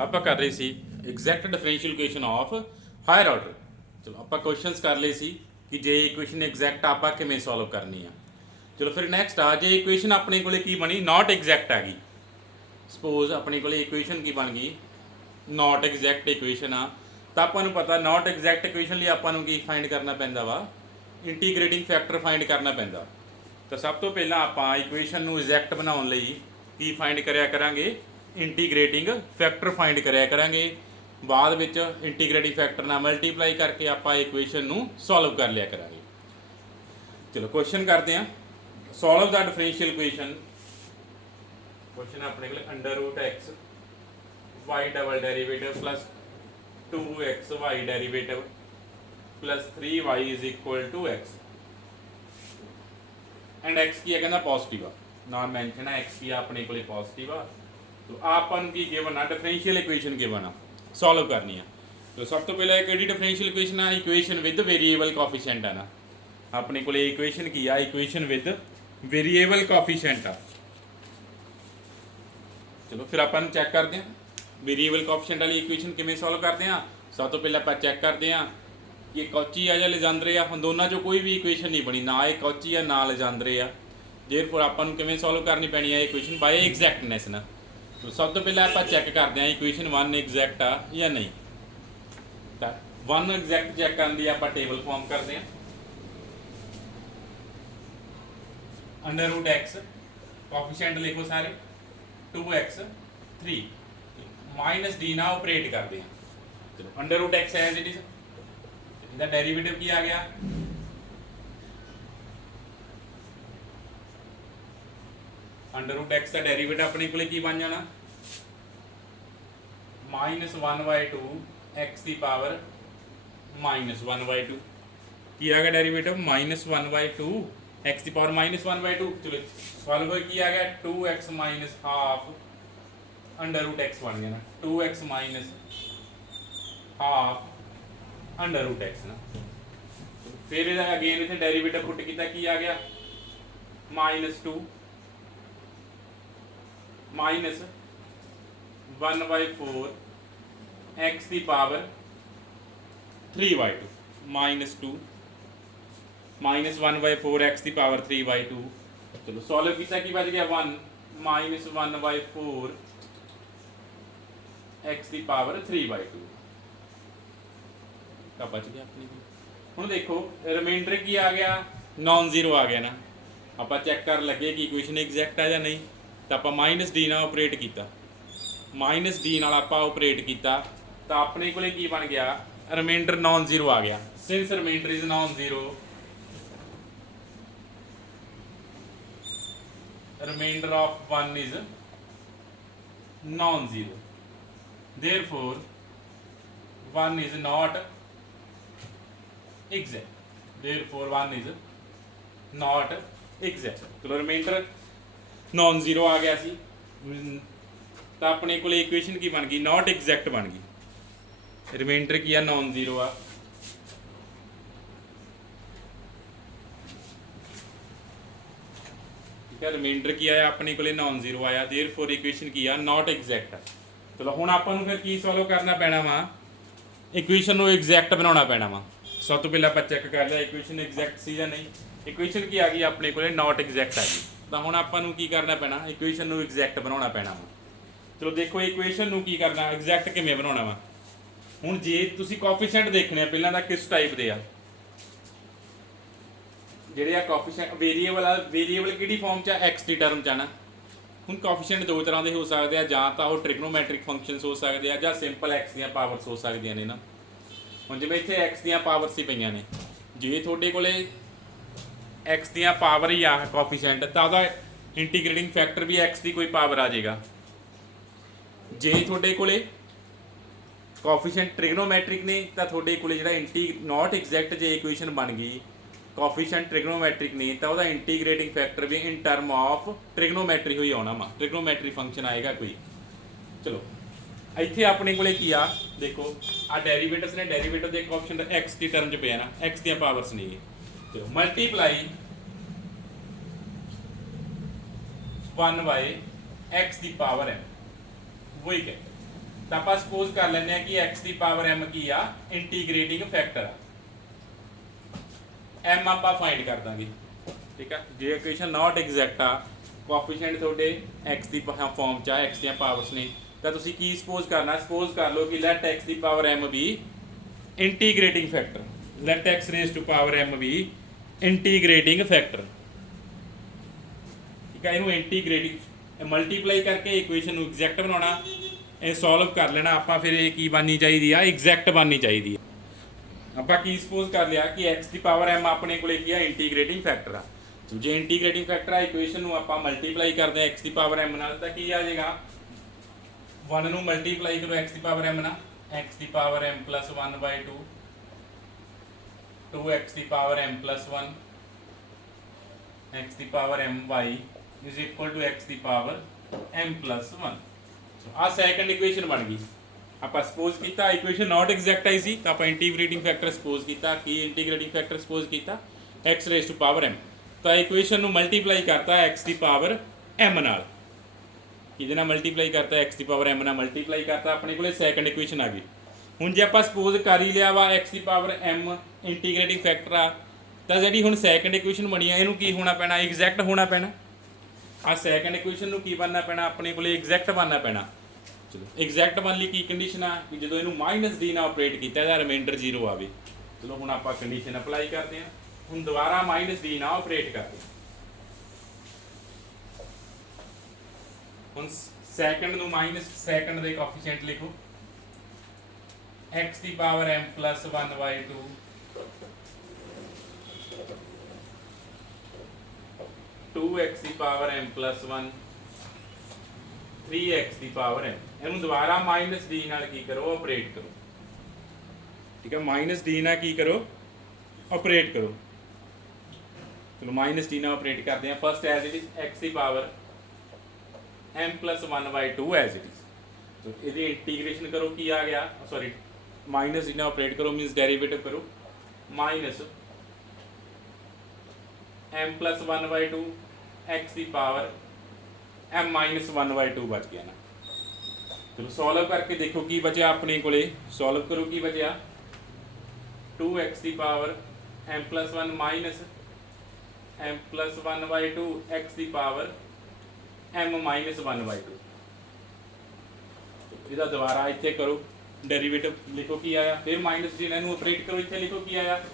ਆਪਾਂ ਕਰ ਰਹੇ ਸੀ exact differential equation of higher order. ਚਲੋ ਆਪਾਂ ਕੁਐਸਚਨਸ ਕਰ ਲਏ ਸੀ ਕਿ ਜੇ ਇਕੁਏਸ਼ਨ ਐਗਜ਼ੈਕਟ ਆਪਾਂ ਕਿਵੇਂ ਸੋਲਵ ਕਰਨੀ ਆ। ਚਲੋ ਫਿਰ ਨੈਕਸਟ ਆ, ਜੇ ਇਕੁਏਸ਼ਨ ਆਪਣੇ ਕੋਲੇ ਕੀ ਬਣੀ ਨਾਟ ਐਗਜ਼ੈਕਟ ਆ ਗਈ। ਸਪੋਜ਼ ਆਪਣੇ ਕੋਲੇ ਇਕੁਏਸ਼ਨ ਕੀ ਬਣ ਗਈ ਨਾਟ ਐਗਜ਼ੈਕਟ ਇਕੁਏਸ਼ਨ ਆ, ਤਾਂ ਆਪਾਂ ਨੂੰ ਪਤਾ ਨਾਟ ਐਗਜ਼ੈਕਟ ਇਕੁਏਸ਼ਨ ਲਈ ਆਪਾਂ ਨੂੰ ਕੀ ਫਾਈਂਡ ਕਰਨਾ ਪੈਂਦਾ ਵਾ, ਇੰਟੀਗ੍ਰੇਟਿੰਗ ਫੈਕਟਰ ਫਾਈਂਡ ਕਰਨਾ ਪੈਂਦਾ। ਤਾਂ ਸਭ ਤੋਂ ਪਹਿਲਾਂ ਆਪਾਂ ਇਕੁਏਸ਼ਨ ਨੂੰ ਐਗਜ਼ੈਕਟ ਬਣਾਉਣ ਲਈ ਕੀ ਫਾਈਂਡ ਕਰਿਆ ਕਰਾਂਗੇ, ਇੰਟੀਗ੍ਰੇਟਿੰਗ ਫੈਕਟਰ ਫਾਈਂਡ ਕਰਿਆ ਕਰਾਂਗੇ। ਬਾਅਦ ਵਿੱਚ ਇੰਟੀਗ੍ਰੇਟਿੰਗ ਫੈਕਟਰ ਨਾਲ ਮਲਟੀਪਲਾਈ ਕਰਕੇ ਆਪਾਂ ਇਕੁਏਸ਼ਨ ਨੂੰ ਸੋਲਵ ਕਰ ਲਿਆ ਕਰਾਂਗੇ। ਚਲੋ ਕੁਐਸਚਨ ਕਰਦੇ ਹਾਂ, solve the differential equation. Question अपने को under root X Y double derivative plus 2xy derivative plus 3y is equal to x and x की है कहना पॉजिटिव आ ना मेंशन है x की अपने को पॉजिटिव आ। तो आपन की गिवन आ डिफरेंशियल इक्वेशन गिवन आ सॉल्व करनी है। तो सब तो पहले केड़ी डिफरेंशियल इक्वेशन आ, इक्वेशन विद वेरिएबल कोफिशिएंट है ना। अपने को इक्वेशन की आ इक्वेशन विद वेरिएबल कोफिशिएंट आ। चलो फिर आप चैक करते हैं वेरिएबल कोफिशिएंट वाली इक्वेशन किमें सॉल्व करते हैं। सब तो पहले आप चैक करते हैं कि कॉची आ या लेजेंडरे आ, हम दोनों चो कोई भी इक्वेशन नहीं बनी, ना ये कॉची आ ना लेजेंडरे आ। देयरफॉर आपां नूं किमें सॉल्व करनी पैनी है इक्वेशन बाय एग्जैक्टनेस ना। तो सब तो पहले आप चैक करते हैं इक्वेशन 1 एग्जैक्ट आ या नहीं। तो 1 एग्जैक्ट चैक करने लिए आप टेबल फॉर्म करते हैं। अंडर रूट एक्स कोफिशिएंट लिखो सारे 2x 3 माइनस डी ना ऑपरेट करते हैं। चलो under root X as it is, इसका डेरिवेटिव की आ गया अंडर रूट एक्स का डेरिवेटिव अपने को की बन जाना -1/2 x की पावर -1/2 की आ गया डेरिवेटिव -1/2 x की पावर -1/2। चलो सॉल्व की आ गया 2x minus half under root X बन गया ना 2x minus half under root X ना। फिर अगेन इतने डेरिवेटिव पुट किया की आ गया -2 माइनस 1/4 x की पावर 3/2 -2 -1/4 x की पावर 3/2। चलो सॉल्व किया कि बच गया 1 -1/4 x की पावर 3/2 का बच गया अपने को। हुण देखो रिमाइंडर की आ गया नॉन जीरो आ गया ना। आप चैक कर लगे कि इक्वेशन एग्जैक्ट है या नहीं। तो आप माइनस डी नाल ऑपरेट किया, माइनस डी नाल आप ऑपरेट किया तो अपने को की बन गया रिमाइंडर नॉन जीरो आ गया। Since reminder is non zero remainder of 1 is non-zero, therefore 1 is not exact, therefore 1 is not exact। चलो रिमाइंडर नॉन जीरो आ गया सी तो अपने को इक्वेशन की बन गई नॉट एग्जैक्ट बन गई। रिमाइंडर की आ नॉन जीरो आ, रिमाइंडर की आया अपने को नॉन जीरो आया, देयरफॉर इक्वेशन की आ नॉट एग्जैक्ट। चलो हुण आपां नूं फिर की सॉल्व करना पैना वा, इक्वेशन नूं एग्जैक्ट बनाउणा पैना वा। सब तो पहले आप चैक कर लिया इक्वेशन एग्जैक्ट सी या नहीं। इक्वेशन की आ गई अपने को नॉट एग्जैक्ट आ गई, तो हुण आपां नूं की करना पैना इक्वेशन नूं एग्जैक्ट बनाउणा पैना वा। चलो देखो इक्वेशन नूं की करना एग्जैक्ट किवें बनाउणा वा। हुण जे तुसीं कोफिशिएंट देखने पहलां तां किस टाइप दे आ ਜਿਹੜੇ ਆ ਕੋਫੀਸ਼ੀਐਂਟ ਵੇਰੀਏਬਲ ਆ, ਵੇਰੀਏਬਲ ਕਿਹੜੀ ਫਾਰਮ 'ਚ ਆ x ਦੀ ਟਰਮ 'ਚ ਆ ਨਾ। ਹੁਣ ਕੋਫੀਸ਼ੀਐਂਟ ਦੋ ਤਰ੍ਹਾਂ ਦੇ ਹੋ ਸਕਦੇ ਆ, ਜਾਂ ਤਾਂ ਉਹ ਟ੍ਰਿਗਨੋਮੈਟ੍ਰਿਕ ਫੰਕਸ਼ਨਸ ਹੋ ਸਕਦੇ ਆ ਜਾਂ ਸਿੰਪਲ x ਦੀਆਂ ਪਾਵਰਸ ਹੋ ਸਕਦੀਆਂ ਨੇ ਨਾ। ਹੁਣ ਜਿਵੇਂ ਇੱਥੇ x ਦੀਆਂ ਪਾਵਰਸ ਹੀ ਪਈਆਂ ਨੇ, ਜੇ ਤੁਹਾਡੇ ਕੋਲੇ x ਦੀਆਂ ਪਾਵਰ ਹੀ ਆ ਕੋਫੀਸ਼ੀਐਂਟ ਤਾਂ ਉਹਦਾ ਇੰਟੀਗ੍ਰੇਟਿੰਗ ਫੈਕਟਰ ਵੀ x ਦੀ ਕੋਈ ਪਾਵਰ ਆ ਜਾਏਗਾ। ਜੇ ਤੁਹਾਡੇ ਕੋਲੇ ਕੋਫੀਸ਼ੀਐਂਟ ਟ੍ਰਿਗਨੋਮੈਟ੍ਰਿਕ ਨੇ ਤਾਂ ਤੁਹਾਡੇ ਕੋਲੇ ਜਿਹੜਾ ਨॉट ਐਗਜ਼ੈਕਟ ਜੇ ਇਕੁਏਸ਼ਨ ਬਣ ਗਈ ਕੋਫੀਸ਼ੀਐਂਟ ट्रिग्नोमैट्रिक नहीं तो वह इंटीग्रेटिंग फैक्टर भी इन टर्म ऑफ ट्रिग्नोमैट्री ही आना वा, ट्रिग्नोमैट्री फंक्शन आएगा कोई। चलो इत्थे अपने को की आ देखो आ डेरिवेटिव्स ने, डेरिवेटिव के ऑप्शन एक्स की टर्म च पे ना, एक्स दी पावर्स नहीं। चलो मल्टीप्लाई 1 बाय एक्स की पावर है वही कहते ਤਾਂ ਆਪਾਂ ਸਪੋਜ਼ ਕਰ ਲੈਂਦੇ ਆ ਕਿ x ਦੀ ਪਾਵਰ m ਕੀ ਆ ਇੰਟੀਗ੍ਰੇਟਿੰਗ ਫੈਕਟਰ ਆ। m ਆਪਾਂ ਫਾਈਂਡ ਕਰ ਦਾਂਗੇ, ਠੀਕ ਆ। ਜੇ ਇਕੁਏਸ਼ਨ ਨਾਟ ਐਗਜ਼ੈਕਟ ਆ, ਕੋਐਫੀਸ਼ੀਐਂਟ ਤੁਹਾਡੇ x ਦੀ ਫਾਰਮ ਚ ਆ, x ਦੀਆਂ ਪਾਵਰਸ ਨੇ, ਤਾਂ ਤੁਸੀਂ ਕੀ ਸਪੋਜ਼ ਕਰਨਾ, ਸਪੋਜ਼ ਕਰ ਲਓ ਕਿ ਲੈਟ x ਦੀ power m be integrating factor, let x raise to power m be integrating factor, ਠੀਕ ਹੈ। ਇਹਨੂੰ ਇੰਟੀਗ੍ਰੇਟਿੰਗ ਮਲਟੀਪਲਾਈ ਕਰਕੇ ਇਕੁਏਸ਼ਨ ਨੂੰ ਐਗਜ਼ੈਕਟ ਬਣਾਉਣਾ, ਇਹ ਸੋਲਵ ਕਰ ਲੈਣਾ ਆਪਾਂ। ਫਿਰ ਇਹ ਕੀ ਬਣਨੀ ਚਾਹੀਦੀ ਆ, ਐਗਜ਼ੈਕਟ ਬਣਨੀ ਚਾਹੀਦੀ ਆ। ਆਪਾਂ ਕੀ ਸਪੋਜ਼ ਕਰ ਲਿਆ ਕਿ x ਦੀ ਪਾਵਰ m ਆਪਣੇ ਕੋਲੇ ਕੀ ਆ ਇੰਟੀਗ੍ਰੇਟਿੰਗ ਫੈਕਟਰ ਆ। ਜੇ ਇੰਟੀਗ੍ਰੇਟਿੰਗ ਫੈਕਟਰ ਆ, ਇਕੁਏਸ਼ਨ ਨੂੰ ਆਪਾਂ ਮਲਟੀਪਲਾਈ ਕਰਦੇ ਆ x ਦੀ ਪਾਵਰ m ਨਾਲ, ਤਾਂ ਕੀ ਆ ਜਾਏਗਾ 1 ਨੂੰ ਮਲਟੀਪਲਾਈ ਕਰੋ x ਦੀ ਪਾਵਰ m ਨਾਲ, x ਦੀ ਪਾਵਰ m plus 1/2, 2x ਦੀ ਪਾਵਰ m plus 1, x ਦੀ power my is equal to x ਦੀ ਪਾਵਰ m plus 1। ਆ ਸੈਕੰਡ ਇਕੁਏਸ਼ਨ ਬਣ ਗਈ। ਆਪਾਂ ਸਪੋਜ਼ ਕੀਤਾ ਇਕੁਏਸ਼ਨ ਨਾਟ ਐਗਜ਼ੈਕਟ ਆਈ ਸੀ, ਤਾਂ ਆਪਾਂ ਇੰਟੀਗ੍ਰੇਟਿੰਗ ਫੈਕਟਰ ਸਪੋਜ਼ ਕੀਤਾ। ਕੀ ਇੰਟੀਗ੍ਰੇਟਿੰਗ ਫੈਕਟਰ ਸਪੋਜ਼ ਕੀਤਾ x raise to power m, ਤਾਂ ਇਕੁਏਸ਼ਨ ਨੂੰ ਮਲਟੀਪਲਾਈ ਕਰਤਾ x ਦੀ ਪਾਵਰ m ਨਾਲ। ਕਿਹਦੇ ਨਾਲ ਮਲਟੀਪਲਾਈ ਕਰਤਾ, x ਦੀ ਪਾਵਰ m ਨਾਲ ਮਲਟੀਪਲਾਈ ਕਰਤਾ, ਆਪਣੇ ਕੋਲੇ ਸੈਕੰਡ ਇਕੁਏਸ਼ਨ ਆ ਗਈ। ਹੁਣ ਜੇ ਆਪਾਂ ਸਪੋਜ਼ ਕਰ ਹੀ ਲਿਆ ਵਾ x ਦੀ ਪਾਵਰ m ਇੰਟੀਗ੍ਰੇਟਿੰਗ ਫੈਕਟਰ ਆ, ਤਾਂ ਜਿਹੜੀ ਹੁਣ ਸੈਕੰਡ ਇਕੁਏਸ਼ਨ ਬਣੀ ਆ, ਇਹਨੂੰ ਕੀ ਹੋਣਾ ਪੈਣਾ, ਐਗਜ਼ੈਕਟ ਹੋਣਾ ਪੈਣਾ। ਆ ਸੈਕੰਡ ਇਕੁਏਸ਼ਨ ਨੂੰ ਕੀ ਬਣਨਾ ਪੈਣਾ, ਆਪਣੇ ਕੋਲੇ ਐਗਜ਼ੈਕਟ ਬਣਨਾ ਪੈਣਾ। ਚਲੋ ਐਗਜ਼ੈਕਟ ਬਣ ਲਈ ਕੀ ਕੰਡੀਸ਼ਨ ਆ ਕਿ ਜਦੋਂ ਇਹਨੂੰ -d ਨਾਲ ਆਪਰੇਟ ਕੀਤਾ ਇਹਦਾ ਰਿਮਾਈਂਡਰ 0 ਆਵੇ। ਚਲੋ ਹੁਣ ਆਪਾਂ ਕੰਡੀਸ਼ਨ ਅਪਲਾਈ ਕਰਦੇ ਹਾਂ। ਹੁਣ ਦੁਬਾਰਾ -d ਨਾਲ ਆਪਰੇਟ ਕਰਦੇ ਹਾਂ। ਹੁਣ ਸੈਕੰਡ ਨੂੰ ਸੈਕੰਡ ਦੇ ਕੋਐਫੀਸ਼ੀਐਂਟ ਲਿਖੋ, x ਦੀ ਪਾਵਰ m plus 1/2, 2x ਦੀ ਪਾਵਰ m plus 1, 3x ਦੀ ਪਾਵਰ m। ਇਹਨੂੰ ਦੁਬਾਰਾ -d ਨਾਲ ਕੀ ਕਰੋ, ਆਪਰੇਟ ਕਰੋ, ਠੀਕ ਹੈ। -d ਨਾਲ ਕੀ ਕਰੋ, ਆਪਰੇਟ ਕਰੋ। ਚਲੋ -d ਨਾਲ ਆਪਰੇਟ ਕਰਦੇ ਹਾਂ। First as it is x ਦੀ power m plus 1/2 as it is. तो ਇਹਦੀ ਇੰਟੀਗ੍ਰੇਸ਼ਨ ਕਰੋ, ਕੀ ਆ ਗਿਆ, ਸੌਰੀ -d ਨਾਲ ਆਪਰੇਟ ਕਰੋ ਮੀਨਸ ਡੈਰੀਵੇਟਿਵ ਕਰੋ, -m plus 1/2 x ਦੀ ਪਾਵਰ m minus 1/2 ਬਚ ਗਿਆ ਨਾ। ਚਲੋ ਸੋਲਵ ਕਰਕੇ ਦੇਖੋ ਕੀ ਬਚਿਆ ਆਪਣੇ ਕੋਲੇ, ਸੋਲਵ ਕਰੋ ਕੀ ਬਚਿਆ, 2x ਦੀ power m plus 1 minus m plus 1/2 x ਦੀ ਪਾਵਰ m minus 1/2। ਇਹਦਾ ਦੁਬਾਰਾ ਇੱਥੇ ਕਰੋ ਡੈਰੀਵੇਟਿਵ, ਲਿਖੋ ਕੀ ਆਇਆ, ਫਿਰ -d ਨਾਲ ਇਹਨੂੰ ਆਪਰੇਟ ਕਰੋ, ਇੱਥੇ ਲਿਖੋ ਕੀ ਆਇਆ,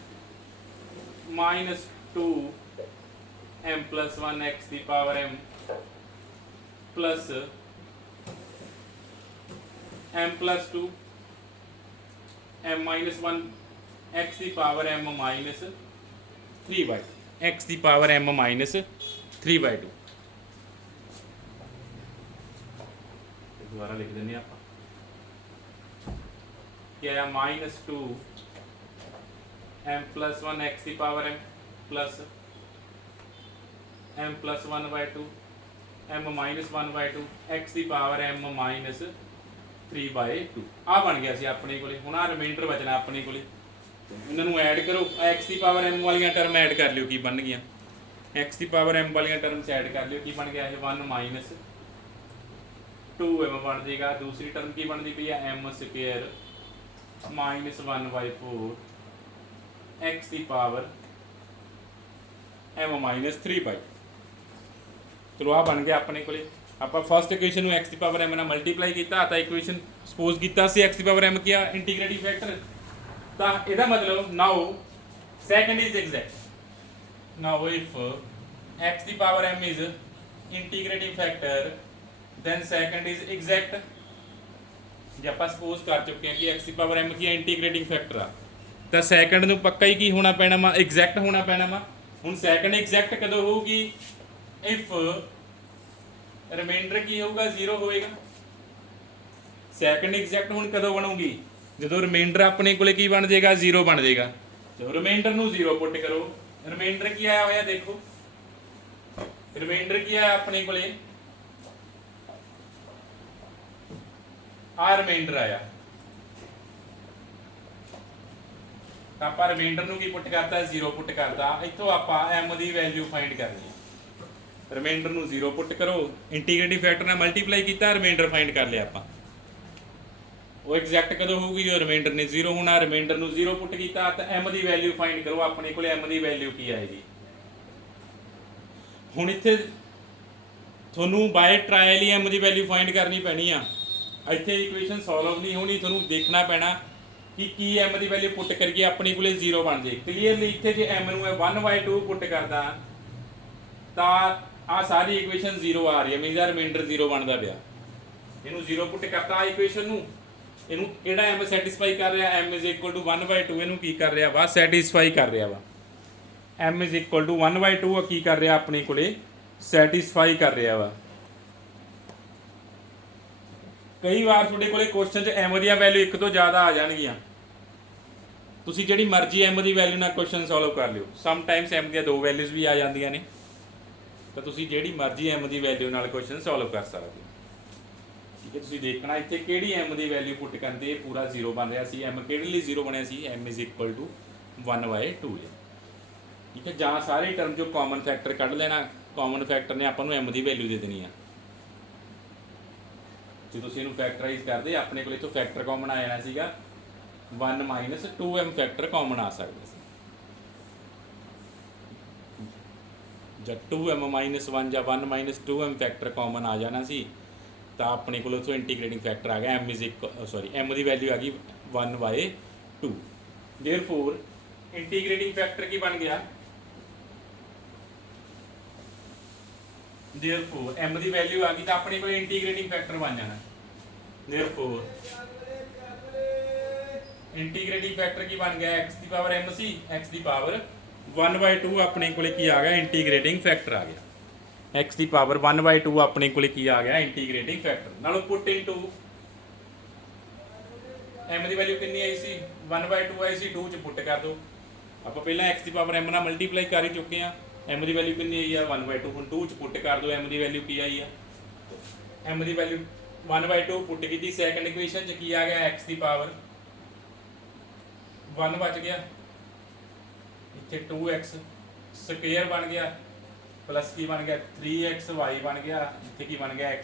-2m plus 1 x ਦੀ power m plus m plus 2 m minus 1 x ਦੀ ਪਾਵਰ m minus 3/2, x ਦੀ ਪਾਵਰ m minus 3/2। ਦੁਬਾਰਾ ਲਿਖ ਦਿੰਦੇ ਆਪਾਂ, ਕੀ ਆਇਆ, -2 m plus 1 x ਦੀ power m plus m plus 1/2 m minus 1/2 x ਦੀ ਪਾਵਰ m minus 3/2। ਆ ਬਣ ਗਿਆ ਸੀ ਆਪਣੇ ਕੋਲੇ। ਹੁਣ ਆ ਰਿਮਾਈਂਡਰ ਬਚਣਾ ਆਪਣੇ ਕੋਲੇ, ਇਹਨਾਂ ਨੂੰ ਐਡ ਕਰੋ, x ਦੀ ਪਾਵਰ m ਵਾਲੀਆਂ ਟਰਮ ਐਡ ਕਰ ਲਿਓ, ਕੀ ਬਣ ਗਈਆਂ, x ਦੀ ਪਾਵਰ m ਵਾਲੀਆਂ ਟਰਮਸ ਐਡ ਕਰ ਲਿਓ, ਕੀ ਬਣ ਗਿਆ ਇਹ 1 minus 2m ਬਣ ਜਾਏਗਾ। ਦੂਸਰੀ ਟਰਮ ਕੀ ਬਣਦੀ ਪਈ ਆ, m ਸਕੁਅਰ minus 1/4 x ਦੀ ਪਾਵਰ m minus 3/2। ਚਲੋ ਆ ਬਣ ਗਿਆ ਆਪਣੇ ਕੋਲੇ। ਆਪਾਂ ਫਸਟ ਇਕੁਏਸ਼ਨ ਨੂੰ x ਦੀ ਪਾਵਰ m ਨਾਲ ਮਲਟੀਪਲਾਈ ਕੀਤਾ, ਤਾਂ ਇਕੁਏਸ਼ਨ ਸਪੋਜ਼ ਕੀਤਾ ਸੀ x ਦੀ ਪਾਵਰ m ਕੀ ਆ ਇੰਟੀਗ੍ਰੇਟਿੰਗ ਫੈਕਟਰ, ਤਾਂ ਇਹਦਾ ਮਤਲਬ now second is exact. Now if x ਦੀ power m is integrating factor then second is exact। ਜੇ ਆਪਾਂ ਸਪੋਜ਼ ਕਰ ਚੁੱਕੇ ਹਾਂ ਕਿ x ਦੀ ਪਾਵਰ m ਕੀ ਹੈ ਇੰਟੀਗ੍ਰੇਟਿੰਗ ਫੈਕਟਰ ਆ, ਤਾਂ ਸੈਕੰਡ ਨੂੰ ਪੱਕਾ ਹੀ ਕੀ ਹੋਣਾ ਪੈਣਾ ਵਾ, ਐਗਜ਼ੈਕਟ ਹੋਣਾ ਪੈਣਾ ਵਾ। ਹੁਣ ਸੈਕੰਡ ਐਗਜ਼ੈਕਟ ਕਦੋਂ ਹੋਊਗੀ, ਇਫ ਰਿਮਾਈਂਡਰ ਕੀ ਹੋਊਗਾ, 0 ਹੋਏਗਾ। ਸੈਕੰਡ ਐਗਜ਼ੈਕਟ ਹੁਣ ਕਦੋਂ ਬਣੂਗੀ, ਜਦੋਂ ਰਿਮਾਈਂਡਰ ਆਪਣੇ ਕੋਲੇ ਕੀ ਬਣ ਜਾਏਗਾ, 0 ਬਣ ਜਾਏਗਾ। ਜਦੋਂ ਰਿਮਾਈਂਡਰ ਨੂੰ 0 ਪੁੱਟ ਕਰੋ, ਰਿਮਾਈਂਡਰ ਕੀ ਆਇਆ ਹੋਇਆ ਦੇਖੋ, ਰਿਮਾਈਂਡਰ ਕੀ ਆਇਆ ਆਪਣੇ ਕੋਲੇ, ਆ ਰਿਮਾਈਂਡਰ ਆਇਆ। ਤਾਂ ਆਪਾਂ ਰਿਮਾਈਂਡਰ ਨੂੰ ਕੀ ਪੁੱਟ ਕਰਤਾ, 0 ਪੁੱਟ ਕਰਤਾ। ਇੱਥੋਂ ਆਪਾਂ m ਦੀ ਵੈਲਿਊ ਫਾਈਂਡ ਕਰਨੀ ਹੈ। ਰਿਮਾਈਂਡਰ ਨੂੰ 0 ਪੁੱਟ ਕਰੋ, ਇੰਟੀਗ੍ਰੇਟਿੰਗ ਫੈਕਟਰ ਨਾਲ ਮਲਟੀਪਲਾਈ ਕੀਤਾ, ਰਿਮਾਈਂਡਰ ਫਾਈਂਡ ਕਰ ਲਿਆ ਆਪਾਂ। ਉਹ ਐਗਜ਼ੈਕਟ ਕਦੋਂ ਹੋਊਗੀ ਜਦੋਂ ਰਿਮਾਈਂਡਰ ਨੇ 0 ਹੋਣਾ। ਰਿਮਾਈਂਡਰ ਨੂੰ 0 ਪੁੱਟ ਕੀਤਾ ਤਾਂ m ਦੀ ਵੈਲਿਊ ਫਾਈਂਡ ਕਰੋ, ਆਪਣੇ ਕੋਲੇ m ਦੀ ਵੈਲਿਊ ਕੀ ਆਏਗੀ। ਹੁਣ ਇੱਥੇ ਤੁਹਾਨੂੰ ਬਾਏ ਟਰਾਇਲ ਹੀ m ਦੀ ਵੈਲਿਊ ਫਾਈਂਡ ਕਰਨੀ ਪੈਣੀ ਆ। ਇੱਥੇ ਇਕੁਏਸ਼ਨ ਸੋਲਵ ਨਹੀਂ ਹੋਣੀ, ਤੁਹਾਨੂੰ ਦੇਖਣਾ ਪੈਣਾ ਕਿ ਕੀ m ਦੀ ਵੈਲਿਊ ਪੁੱਟ ਕਰੀਏ ਆਪਣੇ ਕੋਲੇ 0 ਬਣ ਜੇ। ਕਲੀਅਰਲੀ ਇੱਥੇ ਜੇ m ਨੂੰ 1/2 ਪੁੱਟ ਕਰਦਾ ਤਾਂ ਆ ਸਾਰੀ ਇਕੁਏਸ਼ਨ 0 ਆ ਰਹੀ ਹੈ, ਮੀਨਸ ਰਿਮਾਈਂਡਰ 0 ਬਣਦਾ ਪਿਆ। ਇਹਨੂੰ 0 ਪੁੱਟ ਕਰਤਾ ਇਕੁਏਸ਼ਨ ਨੂੰ, ਇਹਨੂੰ ਕਿਹੜਾ m ਸੈਟੀਸਫਾਈ ਕਰ ਰਿਹਾ, m 1/2 ਇਹਨੂੰ ਕੀ ਕਰ ਰਿਹਾ ਵਾ, ਸੈਟੀਸਫਾਈ ਕਰ ਰਿਹਾ ਵਾ। m 1/2 ਕੀ ਕਰ ਰਿਹਾ ਆਪਣੇ ਕੋਲੇ, ਸੈਟੀਸਫਾਈ ਕਰ ਰਿਹਾ ਵਾ। ਕਈ ਵਾਰ ਤੁਹਾਡੇ ਕੋਲੇ ਕੁਐਸਚਨ 'ਚ m ਦੀਆਂ ਵੈਲਿਊ ਇੱਕ ਤੋਂ ਜ਼ਿਆਦਾ ਆ ਜਾਣਗੀਆਂ, ਤੁਸੀਂ ਜਿਹੜੀ ਮਰਜ਼ੀ m ਦੀ ਵੈਲਿਊ ਨਾਲ ਕੁਐਸਚਨ ਸੋਲਵ ਕਰ ਲਿਓ। ਸਮ ਟਾਈਮਸ m ਦੀਆਂ 2 ਵੈਲਿਊਜ਼ ਵੀ ਆ ਜਾਂਦੀਆਂ ਨੇ, ਤਾਂ ਤੁਸੀਂ ਜਿਹੜੀ ਮਰਜ਼ੀ m ਦੀ ਵੈਲਿਊ ਨਾਲ ਕੁਐਸਚਨ ਸੋਲਵ ਕਰ ਸਕਦੇ ਹੋ। ਠੀਕ ਹੈ, ਤੁਸੀਂ ਦੇਖਣਾ ਇੱਥੇ ਕਿਹੜੀ m ਦੀ ਵੈਲਿਊ ਪੁੱਟ ਕਰਦੇ ਇਹ ਪੂਰਾ 0 ਬਣ ਰਿਹਾ ਸੀ। m ਕਿਹੜੇ ਲਈ 0 ਬਣਿਆ ਸੀ, m 1/2 ਹੈ। ਠੀਕ ਹੈ, ਜਾਂ ਸਾਰੇ ਟਰਮ ਜੋ ਕਾਮਨ ਫੈਕਟਰ ਕੱਢ ਲੈਣਾ, ਕਾਮਨ ਫੈਕਟਰ ਨੇ ਆਪਾਂ ਨੂੰ m ਦੀ ਵੈਲਿਊ ਦੇ ਦੇਣੀ ਆ। ਜੇ ਤੁਸੀਂ ਇਹਨੂੰ ਫੈਕਟਰਾਈਜ਼ ਕਰਦੇ ਆਪਣੇ ਕੋਲ ਇੱਥੋਂ ਫੈਕਟਰ ਕਾਮਨ ਆ ਜਾਣਾ ਸੀਗਾ 1 - 2m ਫੈਕਟਰ ਕਾਮਨ ਆ ਸਕਦਾ ਸੀ। ਜਦ 2m - 1 ਜਾਂ 1 - 2m ਫੈਕਟਰ ਕਾਮਨ ਆ ਜਾਣਾ ਸੀ ਤਾਂ ਆਪਣੇ ਕੋਲ ਉੱਥੋਂ ਇੰਟੀਗ੍ਰੇਟਿੰਗ ਫੈਕਟਰ ਆ ਗਿਆ m ਦੀ ਵੈਲਿਊ ਆ ਗਈ 1/2। ਦੇਅਰਫੋਰ ਇੰਟੀਗ੍ਰੇਟਿੰਗ ਫੈਕਟਰ ਕੀ ਬਣ ਗਿਆ, ਦੇਅਰਫੋਰ m ਦੀ ਵੈਲਿਊ ਆ ਗਈ ਤਾਂ ਆਪਣੇ ਕੋਲ ਇੰਟੀਗ੍ਰੇਟਿੰਗ ਫੈਕਟਰ ਬਣ ਜਾਣਾ। ਦੇਅਰਫੋਰ ਇੰਟੀਗ੍ਰੇਟਿੰਗ ਫੈਕਟਰ ਕੀ ਬਣ ਗਿਆ, x ਦੀ ਪਾਵਰ m ਸੀ, x ਦੀ ਪਾਵਰ 1/2 ਆਪਣੇ ਕੋਲੇ ਕੀ ਆ ਗਿਆ, ਇੰਟੀਗ੍ਰੇਟਿੰਗ ਫੈਕਟਰ ਆ ਗਿਆ। x ਦੀ ਪਾਵਰ 1/2 ਆਪਣੇ ਕੋਲੇ ਕੀ ਆ ਗਿਆ, ਇੰਟੀਗ੍ਰੇਟਿੰਗ ਫੈਕਟਰ। ਨਾਲੋਂ ਪੁੱਟ ਇਨਟੂ m ਦੀ ਵੈਲਿਊ ਕਿੰਨੀ ਆਈ ਸੀ, 1/2 ਆਈ ਸੀ, 2 ਚ ਪੁੱਟ ਕਰ ਦਿਓ। ਆਪਾਂ ਪਹਿਲਾਂ x ਦੀ ਪਾਵਰ m ਨਾਲ ਮਲਟੀਪਲਾਈ ਕਰ ਹੀ ਚੁੱਕੇ ਆ। m ਦੀ ਵੈਲਿਊ ਕਿੰਨੀ ਆਈ ਆ, 1/2। ਹੁਣ 2 ਚ ਪੁੱਟ ਕਰ ਦਿਓ m ਦੀ ਵੈਲਿਊ ਕੀ ਆਈ ਆ, m ਦੀ ਵੈਲਿਊ 1/2 ਪੁੱਟ ਕੀਤੀ। ਸੈਕੰਡ ਇਕੁਏਸ਼ਨ ਚ ਕੀ ਆ ਗਿਆ, x ਦੀ ਪਾਵਰ 1 ਬਚ ਗਿਆ, ਇੱਥੇ 2x ਸਕੁਅਰ ਬਣ ਗਿਆ, ਪਲੱਸ ਕੀ ਬਣ ਗਿਆ 3xy ਬਣ ਗਿਆ, ਇੱਥੇ ਕੀ ਬਣ ਗਿਆ x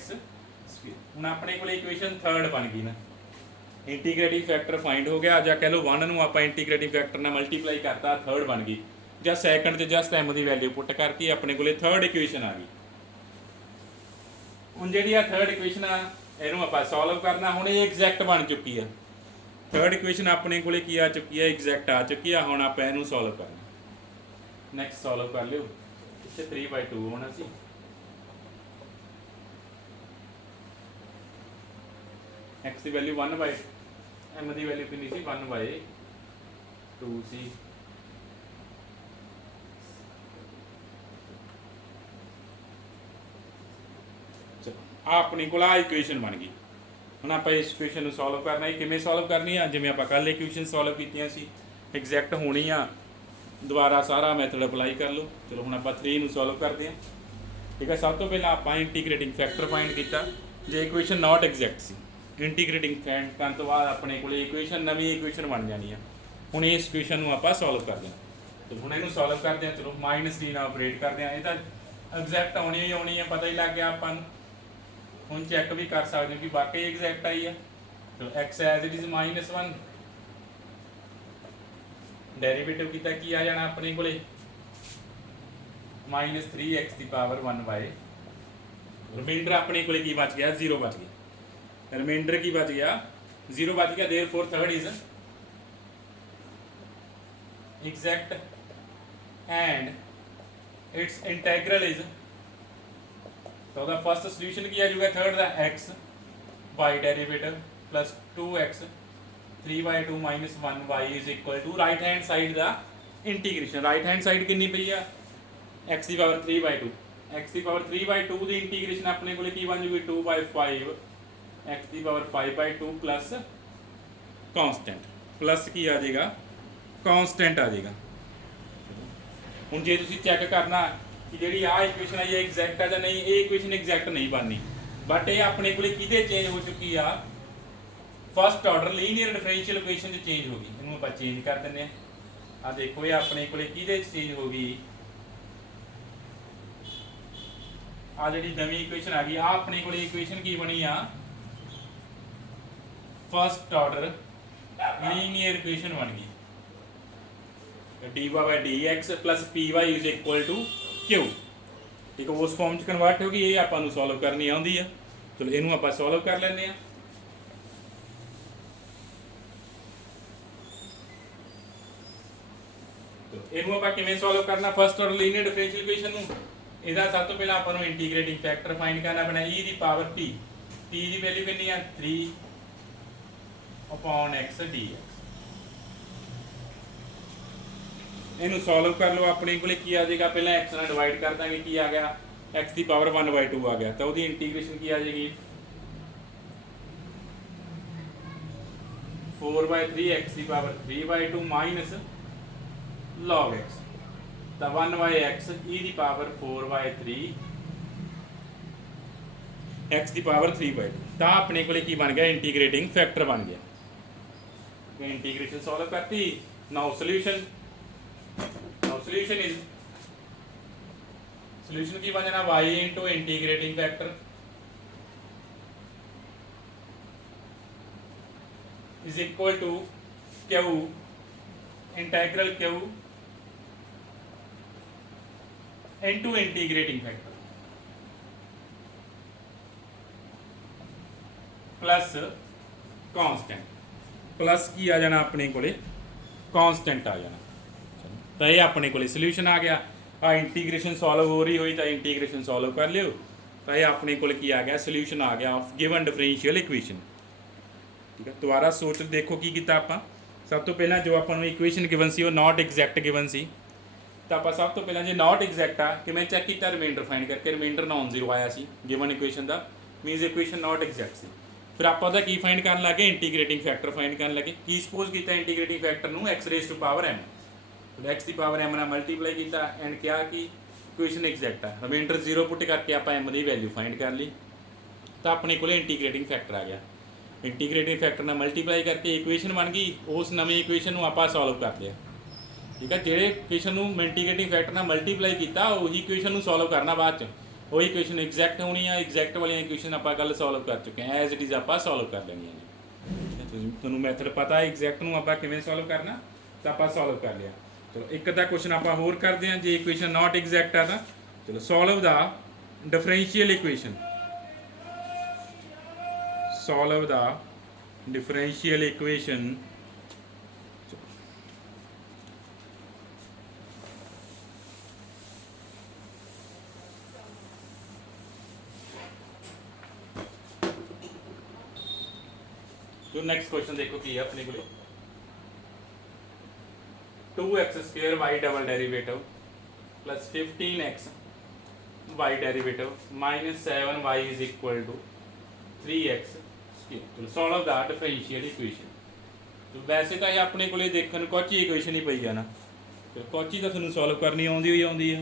ਸਕੁਅਰ। ਹੁਣ ਆਪਣੇ ਕੋਲ ਇਕੁਏਸ਼ਨ ਥਰਡ ਬਣ ਗਈ ਨਾ, ਇੰਟੀਗ੍ਰੇਟਿੰਗ ਫੈਕਟਰ ਫਾਈਂਡ ਹੋ ਗਿਆ। ਜਾਂ ਕਹਿ ਲਓ 1 ਨੂੰ ਆਪਾਂ ਇੰਟੀਗ੍ਰੇਟਿੰਗ ਫੈਕਟਰ ਨਾਲ ਮਲਟੀਪਲਾਈ ਕਰਤਾ, ਥਰਡ ਬਣ ਗਈ। ਜਾਂ ਸੈਕੰਡ 'ਚ ਜਸਟ m ਦੀ ਵੈਲਿਊ ਪੁੱਟ ਕਰਤੀ, ਆਪਣੇ ਕੋਲੇ ਥਰਡ ਇਕੁਏਸ਼ਨ ਆ ਗਈ। ਹੁਣ ਜਿਹੜੀ ਆ ਥਰਡ ਇਕੁਏਸ਼ਨ ਆ ਇਹਨੂੰ ਆਪਾਂ ਸੋਲਵ ਕਰਨਾ। ਹੁਣ ਇਹ ਐਗਜ਼ੈਕਟ ਬਣ ਚੁੱਕੀ ਆ, ਥਰਡ ਇਕੁਏਸ਼ਨ ਆਪਣੇ ਕੋਲੇ ਕੀ ਆ ਚੁੱਕੀ ਆ, ਐਗਜ਼ੈਕਟ ਆ ਚੁੱਕੀ ਆ। ਹੁਣ ਆਪਾਂ ਇਹਨੂੰ ਸੋਲਵ ਕਰਨਾ। ਨੈਕਸਟ ਸੋਲਵ ਕਰ ਲਿਓ, ਇੱਥੇ 3/2 ਹੋਣਾ ਸੀ। x ਦੀ ਵੈਲਿਊ 1/m ਦੀ ਵੈਲਿਊ ਕਿੰਨੀ ਸੀ, 1/2 ਸੀ। ਆ ਆਪਣੀ ਕੋਲ ਆ ਇਕੁਏਸ਼ਨ ਬਣ ਗਈ। ਹੁਣ ਆਪਾਂ ਇਸ ਇਕੁਏਸ਼ਨ ਨੂੰ ਸੋਲਵ ਕਰਨਾ ਹੈ। ਕਿਵੇਂ ਸੋਲਵ ਕਰਨੀ ਆ, ਜਿਵੇਂ ਆਪਾਂ ਕੱਲ੍ਹ ਇਕੁਏਸ਼ਨ ਸੋਲਵ ਕੀਤੀਆਂ ਸੀ, ਐਗਜ਼ੈਕਟ ਹੋਣੀ ਆ। ਦੁਬਾਰਾ ਸਾਰਾ ਮੈਥਡ ਅਪਲਾਈ ਕਰ ਲਓ। ਚਲੋ ਹੁਣ ਆਪਾਂ 3 ਨੂੰ ਸੋਲਵ ਕਰਦੇ ਹਾਂ। ਠੀਕ ਹੈ, ਸਭ ਤੋਂ ਪਹਿਲਾਂ ਆਪਾਂ ਇੰਟੀਗ੍ਰੇਟਿੰਗ ਫੈਕਟਰ ਫਾਈਂਡ ਕੀਤਾ। ਜੇ ਇਕੁਏਸ਼ਨ ਨਾਟ ਐਗਜ਼ੈਕਟ ਸੀ, ਇੰਟੀਗ੍ਰੇਟਿੰਗ ਫਾਈਂਡ ਕਰਨ ਤੋਂ ਬਾਅਦ ਆਪਣੇ ਕੋਲੇ ਇਕੁਏਸ਼ਨ ਨਵੀਂ ਇਕੁਏਸ਼ਨ ਬਣ ਜਾਣੀ ਆ। ਹੁਣ ਇਸ ਇਕੁਏਸ਼ਨ ਨੂੰ ਆਪਾਂ ਸੋਲਵ ਕਰਦੇ ਹਾਂ। ਚਲੋ ਹੁਣ ਇਹਨੂੰ ਸੋਲਵ ਕਰਦੇ ਹਾਂ। ਚਲੋ -d ਨਾਲ ਆਪਰੇਟ ਕਰਦੇ ਹਾਂ। ਇਹ ਤਾਂ ਐਗਜ਼ੈਕਟ ਆਉਣੀ ਹੀ ਆਉਣੀ ਹੈ, ਪਤਾ ਹੀ ਲੱਗ ਗਿਆ ਆਪਾਂ ਨੂੰ। ਹੁਣ ਚੈੱਕ ਵੀ ਕਰ ਸਕਦੇ ਹੋ ਕਿ ਵਾਕਈ ਐਗਜ਼ੈਕਟ ਆਈ ਆ। ਚਲੋ x as it is -1, derivative ਕੀਤਾ ਕੀ ਆ ਜਾਣਾ ਆਪਣੇ ਕੋਲੇ, -3x ਦੀ ਪਾਵਰ 1/। ਰਿਮਾਈਂਡਰ ਆਪਣੇ ਕੋਲੇ ਕੀ ਬਚ ਗਿਆ, 0 ਬਚ ਗਿਆ। ਰਿਮਾਈਂਡਰ ਕੀ ਬਚ ਗਿਆ, 0 ਬਚ ਗਿਆ। Therefore third is exact and its integral is, तो the first solution ਕੀ ਆ ਜਾਊਗਾ ਥਰਡ ਦਾ, x y derivative plus 2x 3/2 - 1y is equal to right hand side the integration. Right hand side ਕਿੰਨੀ ਪਈ ਆ, x ਦੀ ਪਾਵਰ 3/2। x ਦੀ ਪਾਵਰ 3/2 ਦੀ ਇੰਟੀਗ੍ਰੇਸ਼ਨ ਆਪਣੇ ਕੋਲੇ ਕੀ ਬਣ ਜੂਗੀ, 2/5 x ਦੀ ਪਾਵਰ 5/2 ਪਲੱਸ ਕਾਂਸਟੈਂਟ, ਪਲੱਸ ਕੀ ਆ ਜਾਏਗਾ, ਕਾਂਸਟੈਂਟ ਆ ਜਾਏਗਾ। ਹੁਣ ਜੇ ਤੁਸੀਂ ਚੈੱਕ ਕਰਨਾ ਕਿ ਜਿਹੜੀ ਆ ਇਕੁਏਸ਼ਨ ਆਈ ਹੈ ਐਗਜ਼ੈਕਟ ਆ ਜਾਂ ਨਹੀਂ, ਇਹ ਇਕੁਏਸ਼ਨ ਐਗਜ਼ੈਕਟ ਨਹੀਂ ਬਣਨੀ। ਬਟ ਇਹ ਆਪਣੇ ਕੋਲੇ ਕਿਹਦੇ ਚੇਂਜ ਹੋ ਚੁੱਕੀ ਆ, first order linear differential equation 'ਚ ਚੇਂਜ ਹੋ ਗਈ। ਇਹਨੂੰ ਆਪਾਂ ਚੇਂਜ ਕਰ ਦਿੰਦੇ ਆ। ਆ ਦੇਖੋ ਇਹ ਆਪਣੇ ਕੋਲੇ ਕਿਹਦੇ 'ਚ ਚੇਂਜ ਹੋ ਗਈ, ਆ ਜਿਹੜੀ ਨਵੀਂ ਇਕੁਏਸ਼ਨ ਆ ਗਈ। ਆ ਆਪਣੇ ਕੋਲੇ ਇਕੁਏਸ਼ਨ ਕੀ ਬਣੀ ਆ, फर्स्ट ऑर्डर लीनियर इक्वेशन बन गई dy by dx plus py is equal to q। ठीक है, उस फॉर्म च कन्वर्ट होगी। ये आपां नूं सॉल्व करनी आउंदी है। चलो इनू आपां सॉल्व कर लैंदे आ। ਇਹਨੂੰ ਆਪਾਂ ਕਿਵੇਂ ਸੋਲਵ ਕਰਨਾ first order linear differential equation ਨੂੰ ਇਹਦਾ ਸਭ ਤੋਂ ਪਹਿਲਾਂ ਆਪਾਂ ਨੂੰ ਇੰਟੀਗ੍ਰੇਟਿੰਗ ਫੈਕਟਰ ਫਾਈਂਡ ਕਰਨਾ ਪੈਣਾ e ਦੀ ਪਾਵਰ t t ਦੀ ਵੈਲਿਊ ਕਿੰਨੀ ਆ 3 upon x dx। ਇਹਨੂੰ ਸੋਲਵ ਕਰ ਲਓ। ਆਪਣੇ ਕੋਲੇ ਕੀ ਆ ਜਾਏਗਾ ਪਹਿਲਾਂ x ਨਾਲ ਡਿਵਾਈਡ ਕਰ ਦਾਂਗੇ ਕੀ ਆ ਗਿਆ x ਦੀ ਪਾਵਰ 1/2 ਆ ਗਿਆ ਤਾਂ ਉਹਦੀ ਇੰਟੀਗ੍ਰੇਸ਼ਨ ਕੀ ਆ ਜਾਏਗੀ 4/3 x ਦੀ ਪਾਵਰ 3/2 ਮਾਈਨਸ log x ਤਾਂ 1/x e ਦੀ ਪਾਵਰ 4/3 x ਦੀ ਪਾਵਰ 3/2 ਤਾਂ ਆਪਣੇ ਕੋਲੇ ਕੀ ਬਣ ਗਿਆ ਇੰਟੀਗ੍ਰੇਟਿੰਗ ਫੈਕਟਰ ਬਣ ਗਿਆ। ਇੰਟੀਗ੍ਰੇਸ਼ਨ ਸੋਲਵ ਕਰਤੀ। ਨਾਓ ਸੋਲੂਸ਼ਨ ਇਜ਼ ਸੋਲੂਸ਼ਨ ਕੀ ਬਣ ਜਾਣਾ y into integrating factor is equal to q integral q into integrating factor plus constant plus ਕੀ ਆ ਜਾਣਾ ਆਪਣੇ ਕੋਲੇ constant ਆ ਜਾਣਾ। ਤਾਂ ਇਹ ਆਪਣੇ ਕੋਲੇ ਸੋਲੂਸ਼ਨ ਆ ਗਿਆ। ਆ ਇੰਟੀਗ੍ਰੇਸ਼ਨ ਸੋਲਵ ਹੋ ਰਹੀ ਹੋਈ ਤਾਂ ਇੰਟੀਗ੍ਰੇਸ਼ਨ ਸੋਲਵ ਕਰ ਲਿਓ। ਤਾਂ ਇਹ ਆਪਣੇ ਕੋਲ ਕੀ ਆ ਗਿਆ ਸੋਲੂਸ਼ਨ ਆ ਗਿਆ ਆਫ ਗਿਵਨ ਡਿਫਰੈਂਸ਼ੀਅਲ ਇਕੁਏਸ਼ਨ। ਠੀਕ ਹੈ, ਦੁਬਾਰਾ ਸੋਚ ਦੇਖੋ ਕੀ ਕੀਤਾ ਆਪਾਂ। ਸਭ ਤੋਂ ਪਹਿਲਾਂ ਜੋ ਆਪਾਂ ਨੂੰ ਇਕੁਏਸ਼ਨ ਗਿਵਨ ਸੀ ਉਹ ਨਾਟ ਐਗਜ਼ੈਕਟ ਗਿਵਨ ਸੀ ਤਾਂ ਆਪਾਂ ਸਭ ਤੋਂ ਪਹਿਲਾਂ ਜੇ ਨਾਟ ਐਗਜ਼ੈਕਟ ਆ ਕਿਵੇਂ ਚੈੱਕ ਕੀਤਾ ਰਿਮਾਈਂਡਰ ਫਾਈਂਡ ਕਰਕੇ ਰਿਮਾਈਂਡਰ ਨਾਨ ਜ਼ੀਰੋ ਆਇਆ ਸੀ ਗਿਵਨ ਇਕੁਏਸ਼ਨ ਦਾ ਮੀਨਸ ਇਕੁਏਸ਼ਨ ਨਾਟ ਐਗਜ਼ੈਕਟ ਸੀ। ਫਿਰ ਆਪਾਂ ਉਹਦਾ ਕੀ ਫਾਈਂਡ ਕਰਨ ਲੱਗੇ ਇੰਟੀਗ੍ਰੇਟਿੰਗ ਫੈਕਟਰ ਫਾਈਂਡ ਕਰਨ ਲੱਗੇ। ਕੀ ਸਪੋਜ਼ ਕੀਤਾ ਇੰਟੀਗ੍ਰੇਟਿੰਗ ਫੈਕਟਰ ਨੂੰ x raise to power m x ਦੀ ਪਾਵਰ m ਨਾਲ ਮਲਟੀਪਲਾਈ ਕੀਤਾ ਐਂਡ ਕਿਹਾ ਕਿ ਇਕੁਏਸ਼ਨ ਐਗਜ਼ੈਕਟ ਆ। ਰਿਮਾਈਂਡਰ ਜ਼ੀਰੋ ਪੁੱਟ ਕਰਕੇ ਆਪਾਂ m ਦੀ ਵੈਲਿਊ ਫਾਈਂਡ ਕਰ ਲਈ ਤਾਂ ਆਪਣੇ ਕੋਲੇ ਇੰਟੀਗ੍ਰੇਟਿੰਗ ਫੈਕਟਰ ਆ ਗਿਆ। ਇੰਟੀਗ੍ਰੇਟਿੰਗ ਫੈਕਟਰ ਨਾਲ ਮਲਟੀਪਲਾਈ ਕਰਕੇ ਇਕੁਏਸ਼ਨ ਬਣ ਗਈ। ਉਸ ਨਵੀਂ ਇਕੁਏਸ਼ਨ ਨੂੰ ਆਪਾਂ ਸੋਲਵ ਕਰ ਲਿਆ। ਠੀਕ ਹੈ, ਜਿਹੜੇ ਇਕੁਏਸ਼ਨ ਨੂੰ ਇੰਟੀਗ੍ਰੇਟਿੰਗ ਫੈਕਟਰ ਨਾਲ ਮਲਟੀਪਲਾਈ ਕੀਤਾ ਉਹੀ ਇਕੁਏਸ਼ਨ ਨੂੰ ਸੋਲਵ ਕਰਨਾ ਬਾਅਦ ਚ। ਉਹੀ ਇਕੁਏਸ਼ਨ ਐਗਜ਼ੈਕਟ ਹੋਣੀ ਆ। ਐਗਜ਼ੈਕਟ ਵਾਲੀਆਂ ਇਕੁਏਸ਼ਨ ਆਪਾਂ ਕੱਲ ਸੋਲਵ ਕਰ ਚੁੱਕੇ ਹਾਂ। ਐਜ਼ ਇਟ ਇਜ਼ ਆਪਾਂ ਸੋਲਵ ਕਰ ਲੈਣੀਆਂ ਨੇ। ਤੁਹਾਨੂੰ ਮੈਥਡ ਪਤਾ ਹੈ ਐਗਜ਼ੈਕਟ ਨੂੰ ਆਪਾਂ ਕਿਵੇਂ ਸੋਲਵ ਕਰਨਾ ਤਾਂ ਆਪਾਂ ਸੋਲਵ ਕਰ ਲਿਆ। ਚਲੋ ਇੱਕ ਤਾਂ ਕੁਐਸਚਨ ਆਪਾਂ ਹੋਰ ਕਰਦੇ ਹਾਂ। ਜੇ ਇਕੁਏਸ਼ਨ ਨਾਟ ਐਗਜ਼ੈਕਟ ਆ ਤਾਂ ਚਲੋ solve the differential equation solve the differential equation जो नेक्स्ट क्वेश्चन देखो की है अपने को 2x square y double derivative plus 15x y derivative minus 7y is equal to 3x square. Solve the differential equation. तो वैसे तो ये अपने को देखने कुछ ही इक्वेशन ही पई है ना तो कुछ ही तो तुहानूं सॉल्व करनी आउंदी है।